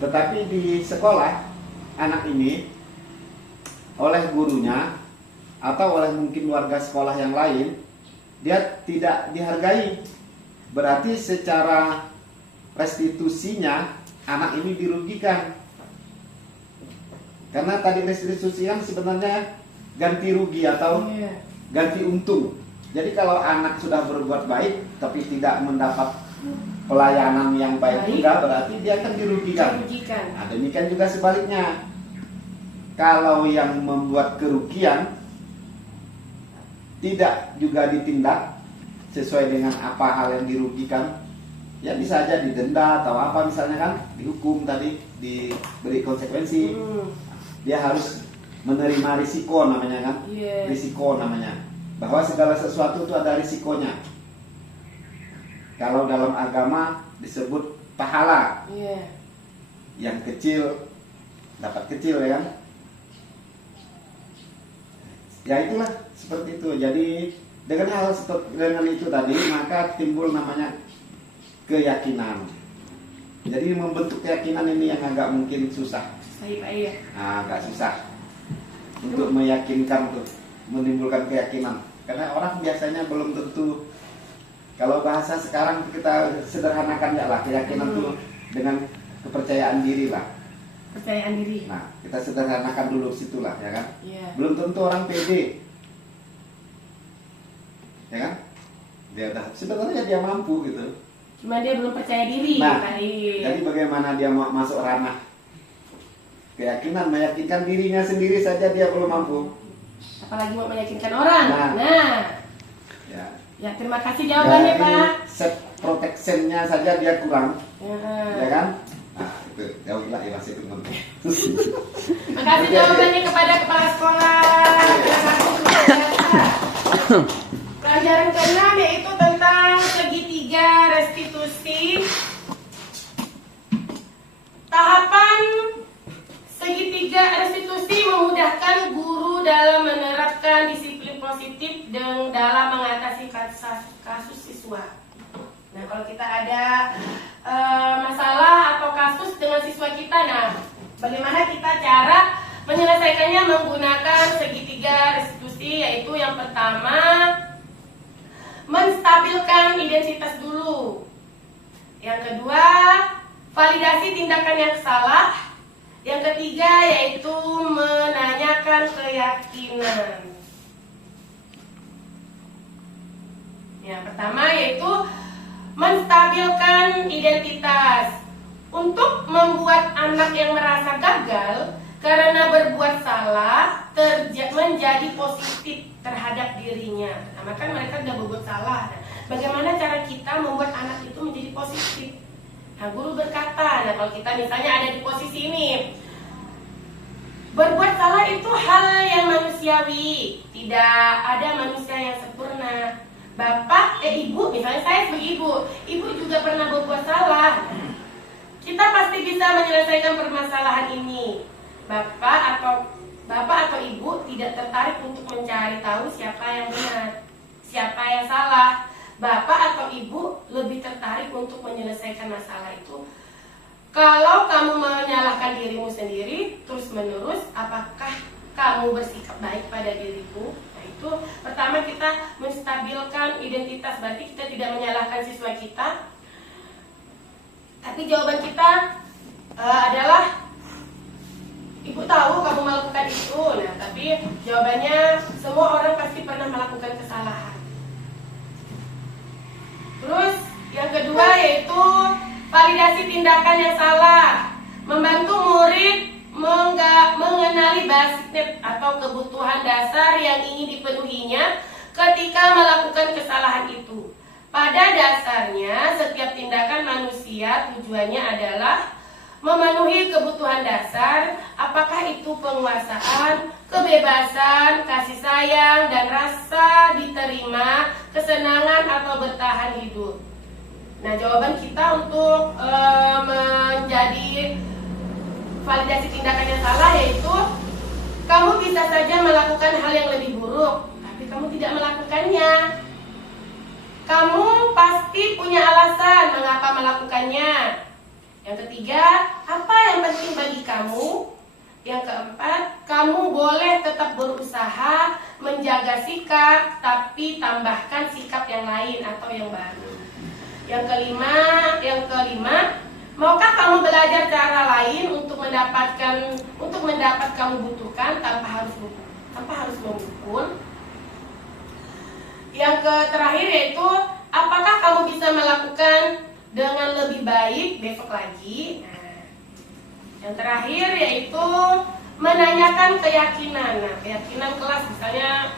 Tetapi di sekolah anak ini oleh gurunya atau oleh mungkin warga sekolah yang lain dia tidak dihargai. Berarti secara restitusinya anak ini dirugikan. Karena tadi restitusi kan sebenarnya ganti rugi atau ganti untung. Jadi kalau anak sudah berbuat baik tapi tidak mendapat pelayanan yang baik juga, berarti dia akan dirugikan. Nah, demikian juga sebaliknya. Kalau yang membuat kerugian tidak juga ditindak sesuai dengan apa hal yang dirugikan, ya bisa aja didenda atau apa misalnya kan, dihukum tadi, diberi konsekuensi. Dia harus menerima risiko namanya kan, risiko namanya, bahwa segala sesuatu itu ada risikonya. Kalau dalam agama disebut pahala, yang kecil dapat kecil ya kan. Ya itulah seperti itu. Jadi dengan hal dengan itu tadi maka timbul namanya keyakinan. Jadi membentuk keyakinan ini yang agak mungkin susah. Agak susah untuk meyakinkan tuh, menimbulkan keyakinan. Karena orang biasanya belum tentu. Kalau bahasa sekarang kita sederhanakan ya lah, keyakinan tuh dengan kepercayaan diri lah. Percayaan diri. Nah, kita sederhanakan dulu situlah, ya kan? Belum tentu orang pede, ya kan? Dia udah sebenarnya dia mampu gitu. Cuma dia belum percaya diri. Nah, jadi bagaimana dia mau masuk ranah keyakinan, meyakinkan dirinya sendiri saja dia belum mampu. Apalagi mau meyakinkan orang. Ya, terima kasih Ya, jawabannya Pak. Set protectionnya saja dia kurang, ya kan? Nah, itu ya udah masih itu. Terima kasih jawabannya kepada kepala sekolah. Pelajaran ke-6 yaitu tentang segitiga restitusi. Tahapan segitiga restitusi memudahkan guru dalam menerapkan disiplin positif dan dalam mengatasi kasus siswa. Nah, kalau kita ada masalah atau kasus dengan siswa kita, nah bagaimana kita cara menyelesaikannya menggunakan segitiga restitusi, yaitu yang pertama menstabilkan identitas dulu. Yang kedua, validasi tindakan yang salah. Yang ketiga yaitu menanyakan keyakinan. Yang pertama yaitu menstabilkan identitas. Untuk membuat anak yang merasa gagal karena berbuat salah menjadi positif terhadap dirinya. Nah, kan mereka sudah berbuat salah. Nah, bagaimana cara kita membuat anak itu menjadi positif? Nah, guru berkata, nah kalau kita misalnya ada di posisi ini, berbuat salah itu hal yang manusiawi, tidak ada manusia yang sempurna. Bapak, ibu, misalnya saya sebagai ibu juga pernah berbuat salah. Kita pasti bisa menyelesaikan permasalahan ini. Bapak atau ibu tidak tertarik untuk mencari tahu siapa yang benar, siapa yang salah. Bapak atau ibu lebih tertarik untuk menyelesaikan masalah itu. Kalau kamu menyalahkan dirimu sendiri terus menerus, apakah kamu bersikap baik pada diriku? Nah, itu pertama kita menstabilkan identitas, berarti kita tidak menyalahkan siswa kita. Tapi jawaban kita adalah ibu tahu kamu melakukan itu. Nah, tapi jawabannya semua orang pasti pernah melakukan kesalahan. Terus yang kedua yaitu validasi tindakan yang salah, membantu murid mengenali basic need atau kebutuhan dasar yang ingin dipenuhinya ketika melakukan kesalahan itu. Pada dasarnya setiap tindakan manusia tujuannya adalah memenuhi kebutuhan dasar, apakah itu penguasaan, kebebasan, kasih sayang, dan rasa diterima, kesenangan atau bertahan hidup. Nah, jawaban kita untuk menjadi validasi tindakan yang salah yaitu kamu bisa saja melakukan hal yang lebih buruk, tapi kamu tidak melakukannya. Kamu pasti punya alasan mengapa melakukannya. Yang ketiga, apa yang penting bagi kamu? Yang keempat, kamu boleh tetap berusaha menjaga sikap, tapi tambahkan sikap yang lain atau yang baru. Yang kelima, maukah kamu belajar cara lain untuk mendapat kamu butuhkan tanpa harus memukul? Yang terakhir yaitu, apakah kamu bisa melakukan dengan lebih baik besok lagi. Nah, yang terakhir yaitu menanyakan keyakinan. Nah, keyakinan kelas, misalnya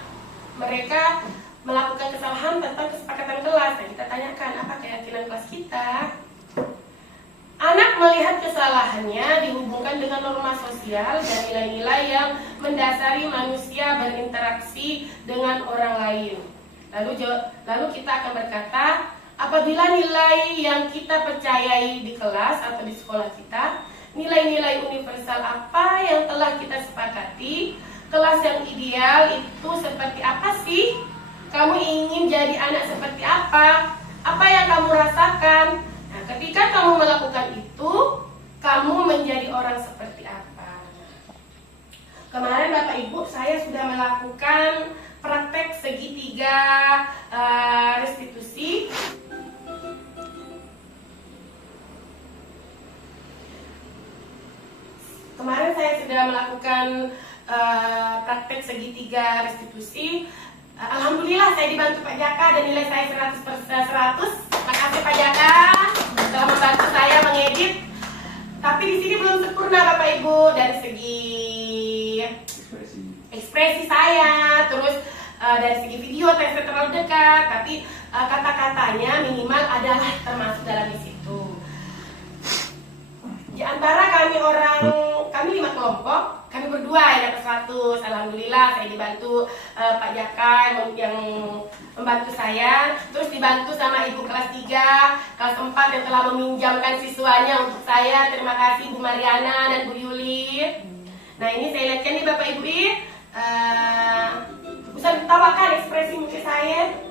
mereka melakukan kesalahan tentang kesepakatan kelas. Nah, kita tanyakan apa keyakinan kelas kita. Anak melihat kesalahannya dihubungkan dengan norma sosial dan nilai-nilai yang mendasari manusia berinteraksi dengan orang lain. Lalu kita akan berkata, apabila nilai yang kita percayai di kelas atau di sekolah kita, nilai-nilai universal apa yang telah kita sepakati, kelas yang ideal itu seperti apa sih? Kamu ingin jadi anak seperti apa? Apa yang kamu rasakan? Nah, ketika kamu melakukan itu, kamu menjadi orang seperti apa? Kemarin Bapak Ibu, saya sudah melakukan praktek segitiga restitusi. Kemarin saya sudah melakukan praktek segitiga restitusi. Alhamdulillah saya dibantu Pak Jaka dan nilai saya 100%. Makasih Pak Jaka telah membantu saya mengedit. Tapi di sini belum sempurna Bapak Ibu dari segi ekspresi saya, terus dari segi video saya terlalu dekat, tapi kata-katanya minimal adalah termasuk dalam di situ. Di antara kami 5 kelompok, kami berdua yang dapat 100. Alhamdulillah saya dibantu Pak Jaka yang membantu saya, terus dibantu sama Ibu kelas 3, kelas 4 yang telah meminjamkan siswanya untuk saya. Terima kasih Bu Mariana dan Bu Yuli. Nah, ini saya lihatkan nih Bapak Ibu, bisa ditawakan ekspresi muka saya.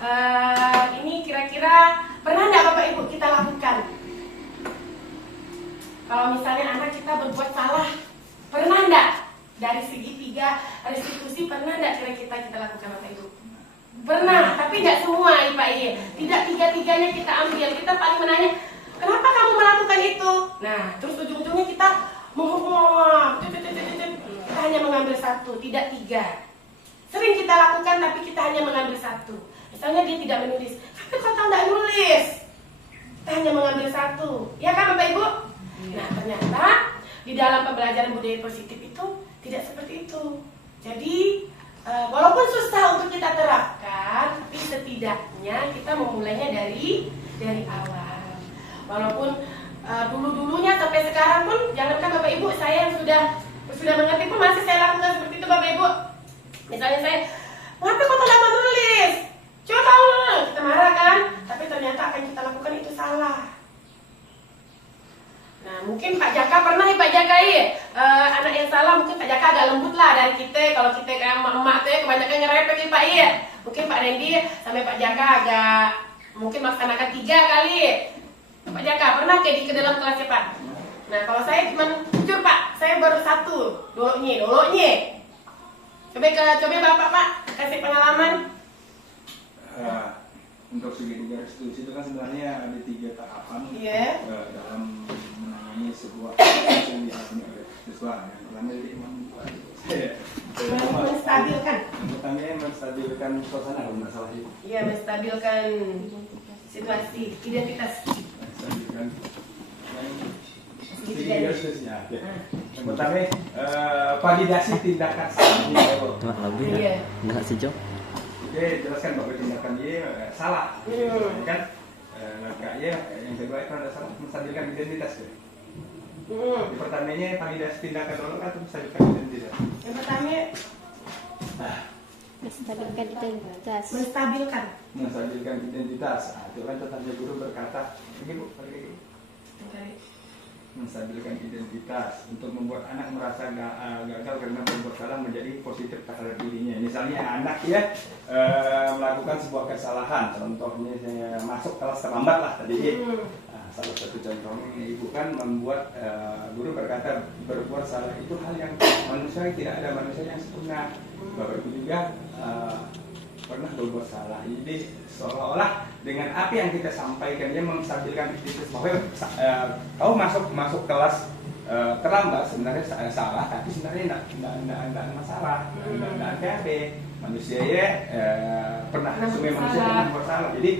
Ini kira-kira pernah nggak Bapak Ibu kita lakukan? Kalau misalnya anak kita berbuat salah, pernah nggak? Dari segi 3 restitusi pernah nggak kira-kira kita lakukan Bapak Ibu? Pernah, tapi nggak semua Pak Iye. Tidak 3-3-nya kita ambil. Kita paling menanya, kenapa kamu melakukan itu? Nah, terus ujung-ujungnya kita menghukum. Kita hanya mengambil 1, tidak 3. Sering kita lakukan, tapi kita hanya mengambil 1. Misalnya dia tidak menulis, tapi kok tahu nggak nulis? Kita hanya mengambil 1. Ya kan Bapak Ibu? Nah, ternyata di dalam pembelajaran budaya positif itu tidak seperti itu. Jadi walaupun susah untuk kita terapkan, tapi setidaknya kita memulainya dari awal. Walaupun dulu-dulunya sampai sekarang pun, jangankan Bapak Ibu, saya yang sudah mengerti pun masih saya lakukan seperti itu Bapak Ibu. Misalnya saya, kenapa kau tak lama nulis? Coba tahu, kita marah kan? Tapi ternyata apa yang kita lakukan itu salah. Nah, mungkin Pak Jaka pernah nih Pak Jaka anak yang salah, mungkin Pak Jaka agak lembut lah dari kita. Kalau kita kayak emak-emak tuh kebanyakan ngerepek nih Pak Iya. Mungkin Pak Dendi sampai Pak Jaka agak mungkin melaksanakan 3 kali. Pak Jaka pernah kayak ke dalam kelasnya Pak. Nah, kalau saya cuma jujur Pak, saya baru 1, doloknya. Coba Bapak Pak kasih pengalaman. Untuk segi restitusi itu kan sebenarnya ada 3 tahapan dalam menangani sebuah kasus yang dialami oleh siswa. Yang pertama dari menstabilkan. Yang pertama menstabilkan suasana kalau nggak salah itu. Iya, menstabilkan situasi, identitas. Menstabilkan restitusinya. Yang pertama validasi tindakan salah. Nggak lebih nggak sejauh. Oke, jelaskan bahwa tindakan dia salah, kan? Yang kedua itu ada salah menstabilkan identitas. Yang pertamanya validasi tindakan dulu atau menstabilkan identitas. Yang pertama Menstabilkan identitas. Menstabilkan identitas. Nah, itu kan tetapnya guru berkata, ini Bu, lagi. Menstabilkan identitas untuk membuat anak merasa gagal karena berbuat salah menjadi positif terhadap dirinya. Misalnya anak melakukan sebuah kesalahan, contohnya saya masuk kelas terlambat lah tadi. Nah, salah satu contohnya ibu kan membuat guru berkata berbuat salah itu hal yang manusia, tidak ada manusia yang sempurna. Bapak Ibu juga pernah berbuat salah. Jadi seolah-olah dengan apa yang kita sampaikan dia menstabilkan identitas bahwa kau masuk kelas terlambat sebenarnya salah, tapi sebenarnya tidak masalah, tidak ada manusia pernah semua manusia pernah berbuat salah. Jadi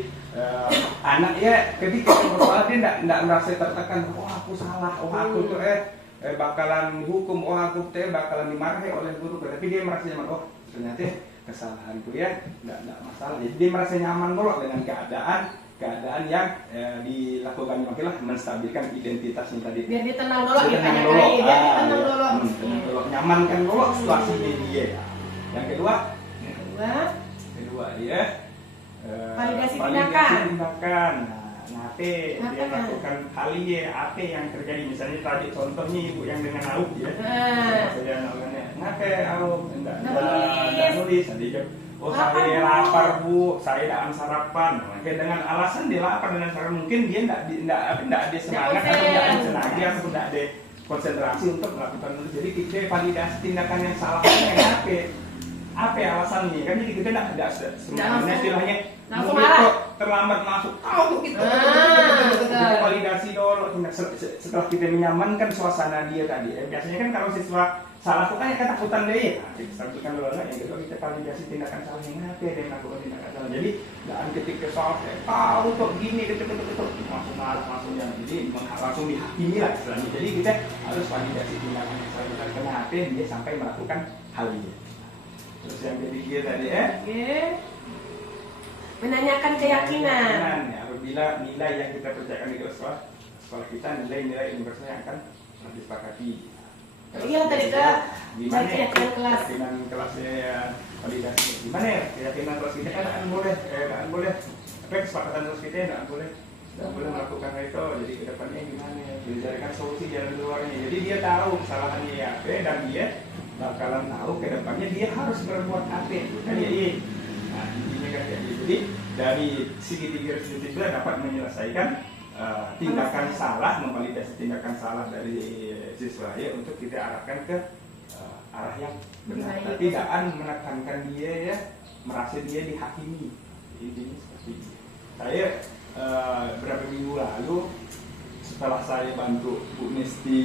anak ketika berbuat salah dia tidak merasa tertekan, aku salah, aku tuh bakalan hukum, aku tuh bakalan dimarahi oleh guru, tapi dia merasa nyaman, ternyata kesalahanku tidak masalah. Jadi dia merasa nyaman dulu dengan keadaan yang dilakukan. Makanya menstabilkan identitasnya tadi. Biar dia tenang dulu, biar tenang dulu. Nyamankan dulu situasinya dia. Yang kedua dia validasi tindakan. Nah, dia melakukan hal apa yang terjadi. Misalnya tadi contohnya ibu yang dengan lauk saya enggak nulis. Dia saya lapar Bu, saya tidak sarapan. Dengan alasan dia lapar dengan sarapan, mungkin dia tidak ada semangat atau tidak ada tenaga atau tidak ada konsentrasi untuk melakukan nulis. Jadi kita validasi tindakan yang salahnya apa alasannya? Kan jadi kita tidak sebenarnya istilahnya terlambat masuk gitu. Kita validasi dulu. Setelah kita menyamankan suasana dia tadi. Biasanya kan kalau siswa salah itu kan ketakutan dia. Kita sampaikan dulu yang kedua kita validasi tindakan salah yang apa dia melakukan tindakan salah. Jadi dan ketika soal tahu kok gini langsung marah langsung yang jadi langsung dihakimi lah istilahnya. Jadi kita harus validasi tindakan yang salah kenapa dia sampai melakukan hal ini. Terus yang ketiga tadi menanyakan keyakinan. Apabila nilai yang kita percayakan di sekolah kita nilai-nilai universal yang akan disepakati. Iya tadi gimana keyakinan kelasnya validasi. Gimana keyakinan kelas kita kan nggak boleh kesepakatan kelas kita nggak boleh melakukan itu. Jadi kedepannya gimana? Dicarikan solusi jalan keluarnya. Jadi dia tahu kesalahannya apa dan dia bakalan tahu kedepannya dia harus berbuat apa. Nah, intinya kan kayak gitu. Jadi dari segitiga restitusi itu dapat menyelesaikan tindakan salah, memvalidasi tindakan salah dari siswa ya, untuk kita arahkan ke arah yang benar. Tidak menekankan dia ya, merasa dia dihakimi. Intinya seperti itu. Saya beberapa minggu lalu setelah saya bantu Bu Nesti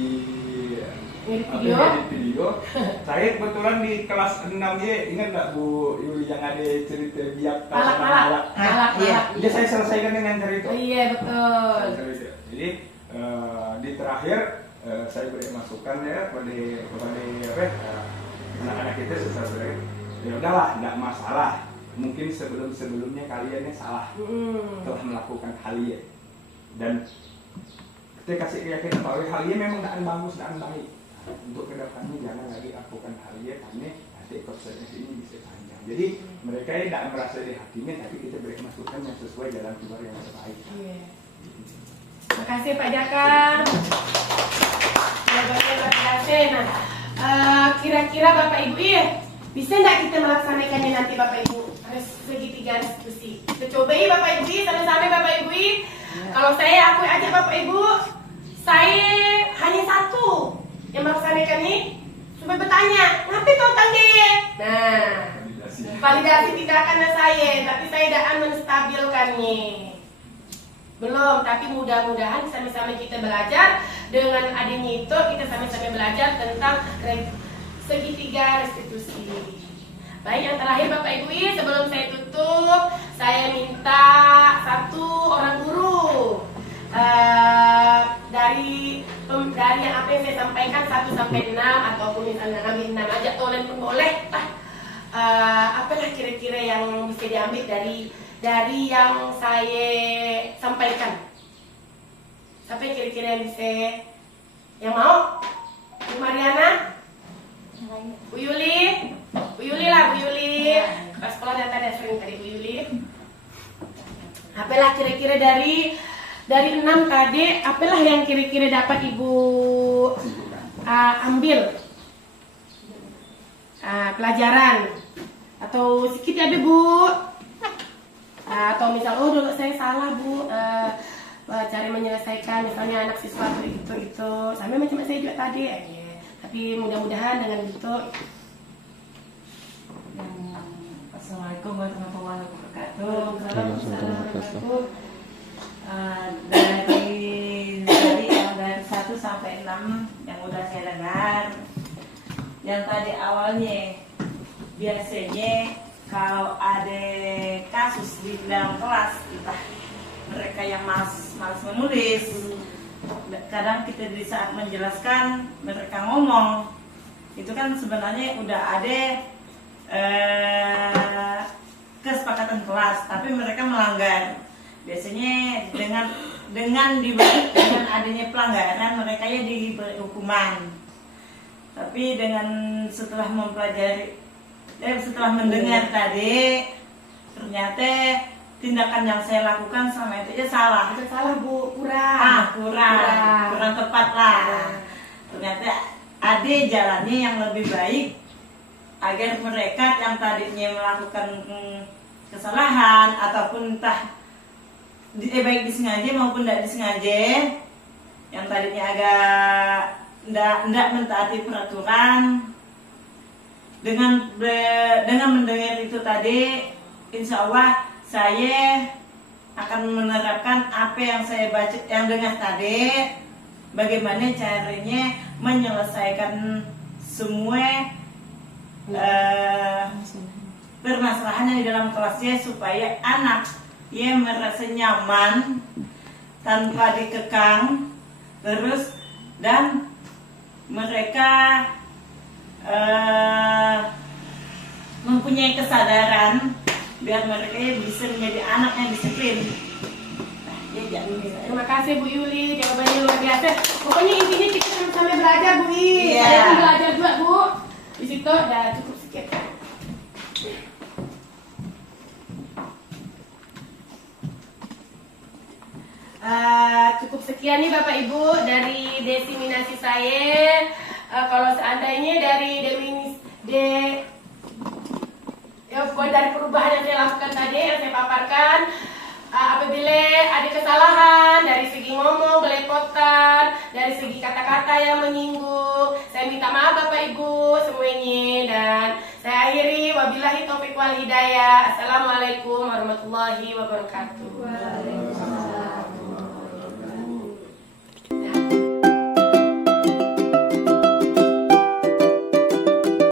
edit video, saya kebetulan di kelas 6Y, ingat nggak Bu Yuli yang ada cerita biak Malak. Jadi saya selesaikan dengan cerita. Iya betul. Jadi di terakhir saya beri masukan ya kepada anak-anak kita sesuatu ya udahlah, nggak masalah. Mungkin sebelumnya kalian salah telah melakukan hal ya, dan kita kasih keyakinan bahwa hal ini memang tidak bagus, tidak baik. Untuk kedepannya jangan lagi lakukan hal ini, karena nanti prosesnya ini bisa panjang. Jadi mereka tidak merasa dihakimi, tapi kita beri masukan yang sesuai jalan keluar yang terbaik. Terima kasih Pak Jaka. Terima kasih. Nah, kira-kira Bapak Ibu bisa nggak kita melaksanakannya nanti Bapak Ibu? Segitiga restitusi. Kita coba Bapak Ibu, sama-sama Bapak Ibu. Kalau aku ajak Bapak Ibu, saya hanya satu yang melaksanakan ini, supaya bertanya, ngapain kau tanya? Nah, validasi tindakannya saya, tapi saya tidak menstabilkannya. Belum, tapi mudah-mudahan sama-sama kita belajar. Dengan adanya itu, kita sama-sama belajar tentang segitiga restitusi. Baik, yang terakhir Bapak Ibu, sebelum saya tutup, saya minta satu orang guru dari yang apa yang saya sampaikan 1 sampai 6, ataupun misalnya ambil 6 aja, tolen pun boleh. Apalah kira-kira yang bisa diambil dari yang saya sampaikan. Siapa kira-kira yang bisa, yang mau? Bu Mariana? Bu Yuli? Bu Yuli lah, Bu Yuli. Pas sekolah data ada sering tadi Bu Yuli. Apalah kira-kira dari 6 tadi, apalah yang kira-kira dapat Ibu ambil pelajaran, atau sedikit ada Bu, atau misal dulu saya salah Bu, cara menyelesaikan misalnya anak siswa itu sama macam saya juga tadi tapi mudah-mudahan dengan itu. Assalamualaikum warahmatullahi wabarakatuh. Assalamualaikum. Dari tadi dari 1 sampai 6 yang udah saya dengar, yang tadi awalnya biasanya kalau ada kasus di dalam kelas, entah mereka yang malas menulis, kadang kita di saat menjelaskan mereka ngomong, itu kan sebenarnya udah ada kesepakatan kelas, tapi mereka melanggar. Biasanya dengan adanya pelanggaran mereka ya diberi hukuman. Tapi setelah mempelajari, setelah mendengar tadi, ternyata tindakan yang saya lakukan sama itu ya salah. Itu salah Bu, kurang tepat lah. Ternyata ada jalannya yang lebih baik agar mereka yang tadinya melakukan kesalahan ataupun entah baik disengaja maupun tidak disengaja, yang tadinya agak tidak mentaati peraturan, dengan mendengar itu tadi, insya Allah saya akan menerapkan apa yang saya baca, yang dengar tadi, bagaimana caranya menyelesaikan semua permasalahan yang di dalam kelasnya, supaya anak merasa nyaman tanpa dikekang terus, dan mereka mempunyai kesadaran biar mereka bisa menjadi anak yang disiplin. Terima kasih Bu Yuli, jawabannya luar biasa. Pokoknya intinya kita sama-sama belajar Bu Yuli. Iya. Saya pun belajar juga Bu. Di situ udah cukup sekian. Cukup sekian nih Bapak Ibu dari diseminasi saya. Kalau seandainya dari Mohon dari perubahan yang saya lakukan tadi, yang saya paparkan, apabila ada kesalahan dari segi ngomong, belepotan, dari segi kata-kata yang menyinggung, saya minta maaf Bapak Ibu semuanya, dan saya akhiri wabillahi taufiq wal hidayah. Assalamualaikum warahmatullahi wabarakatuh.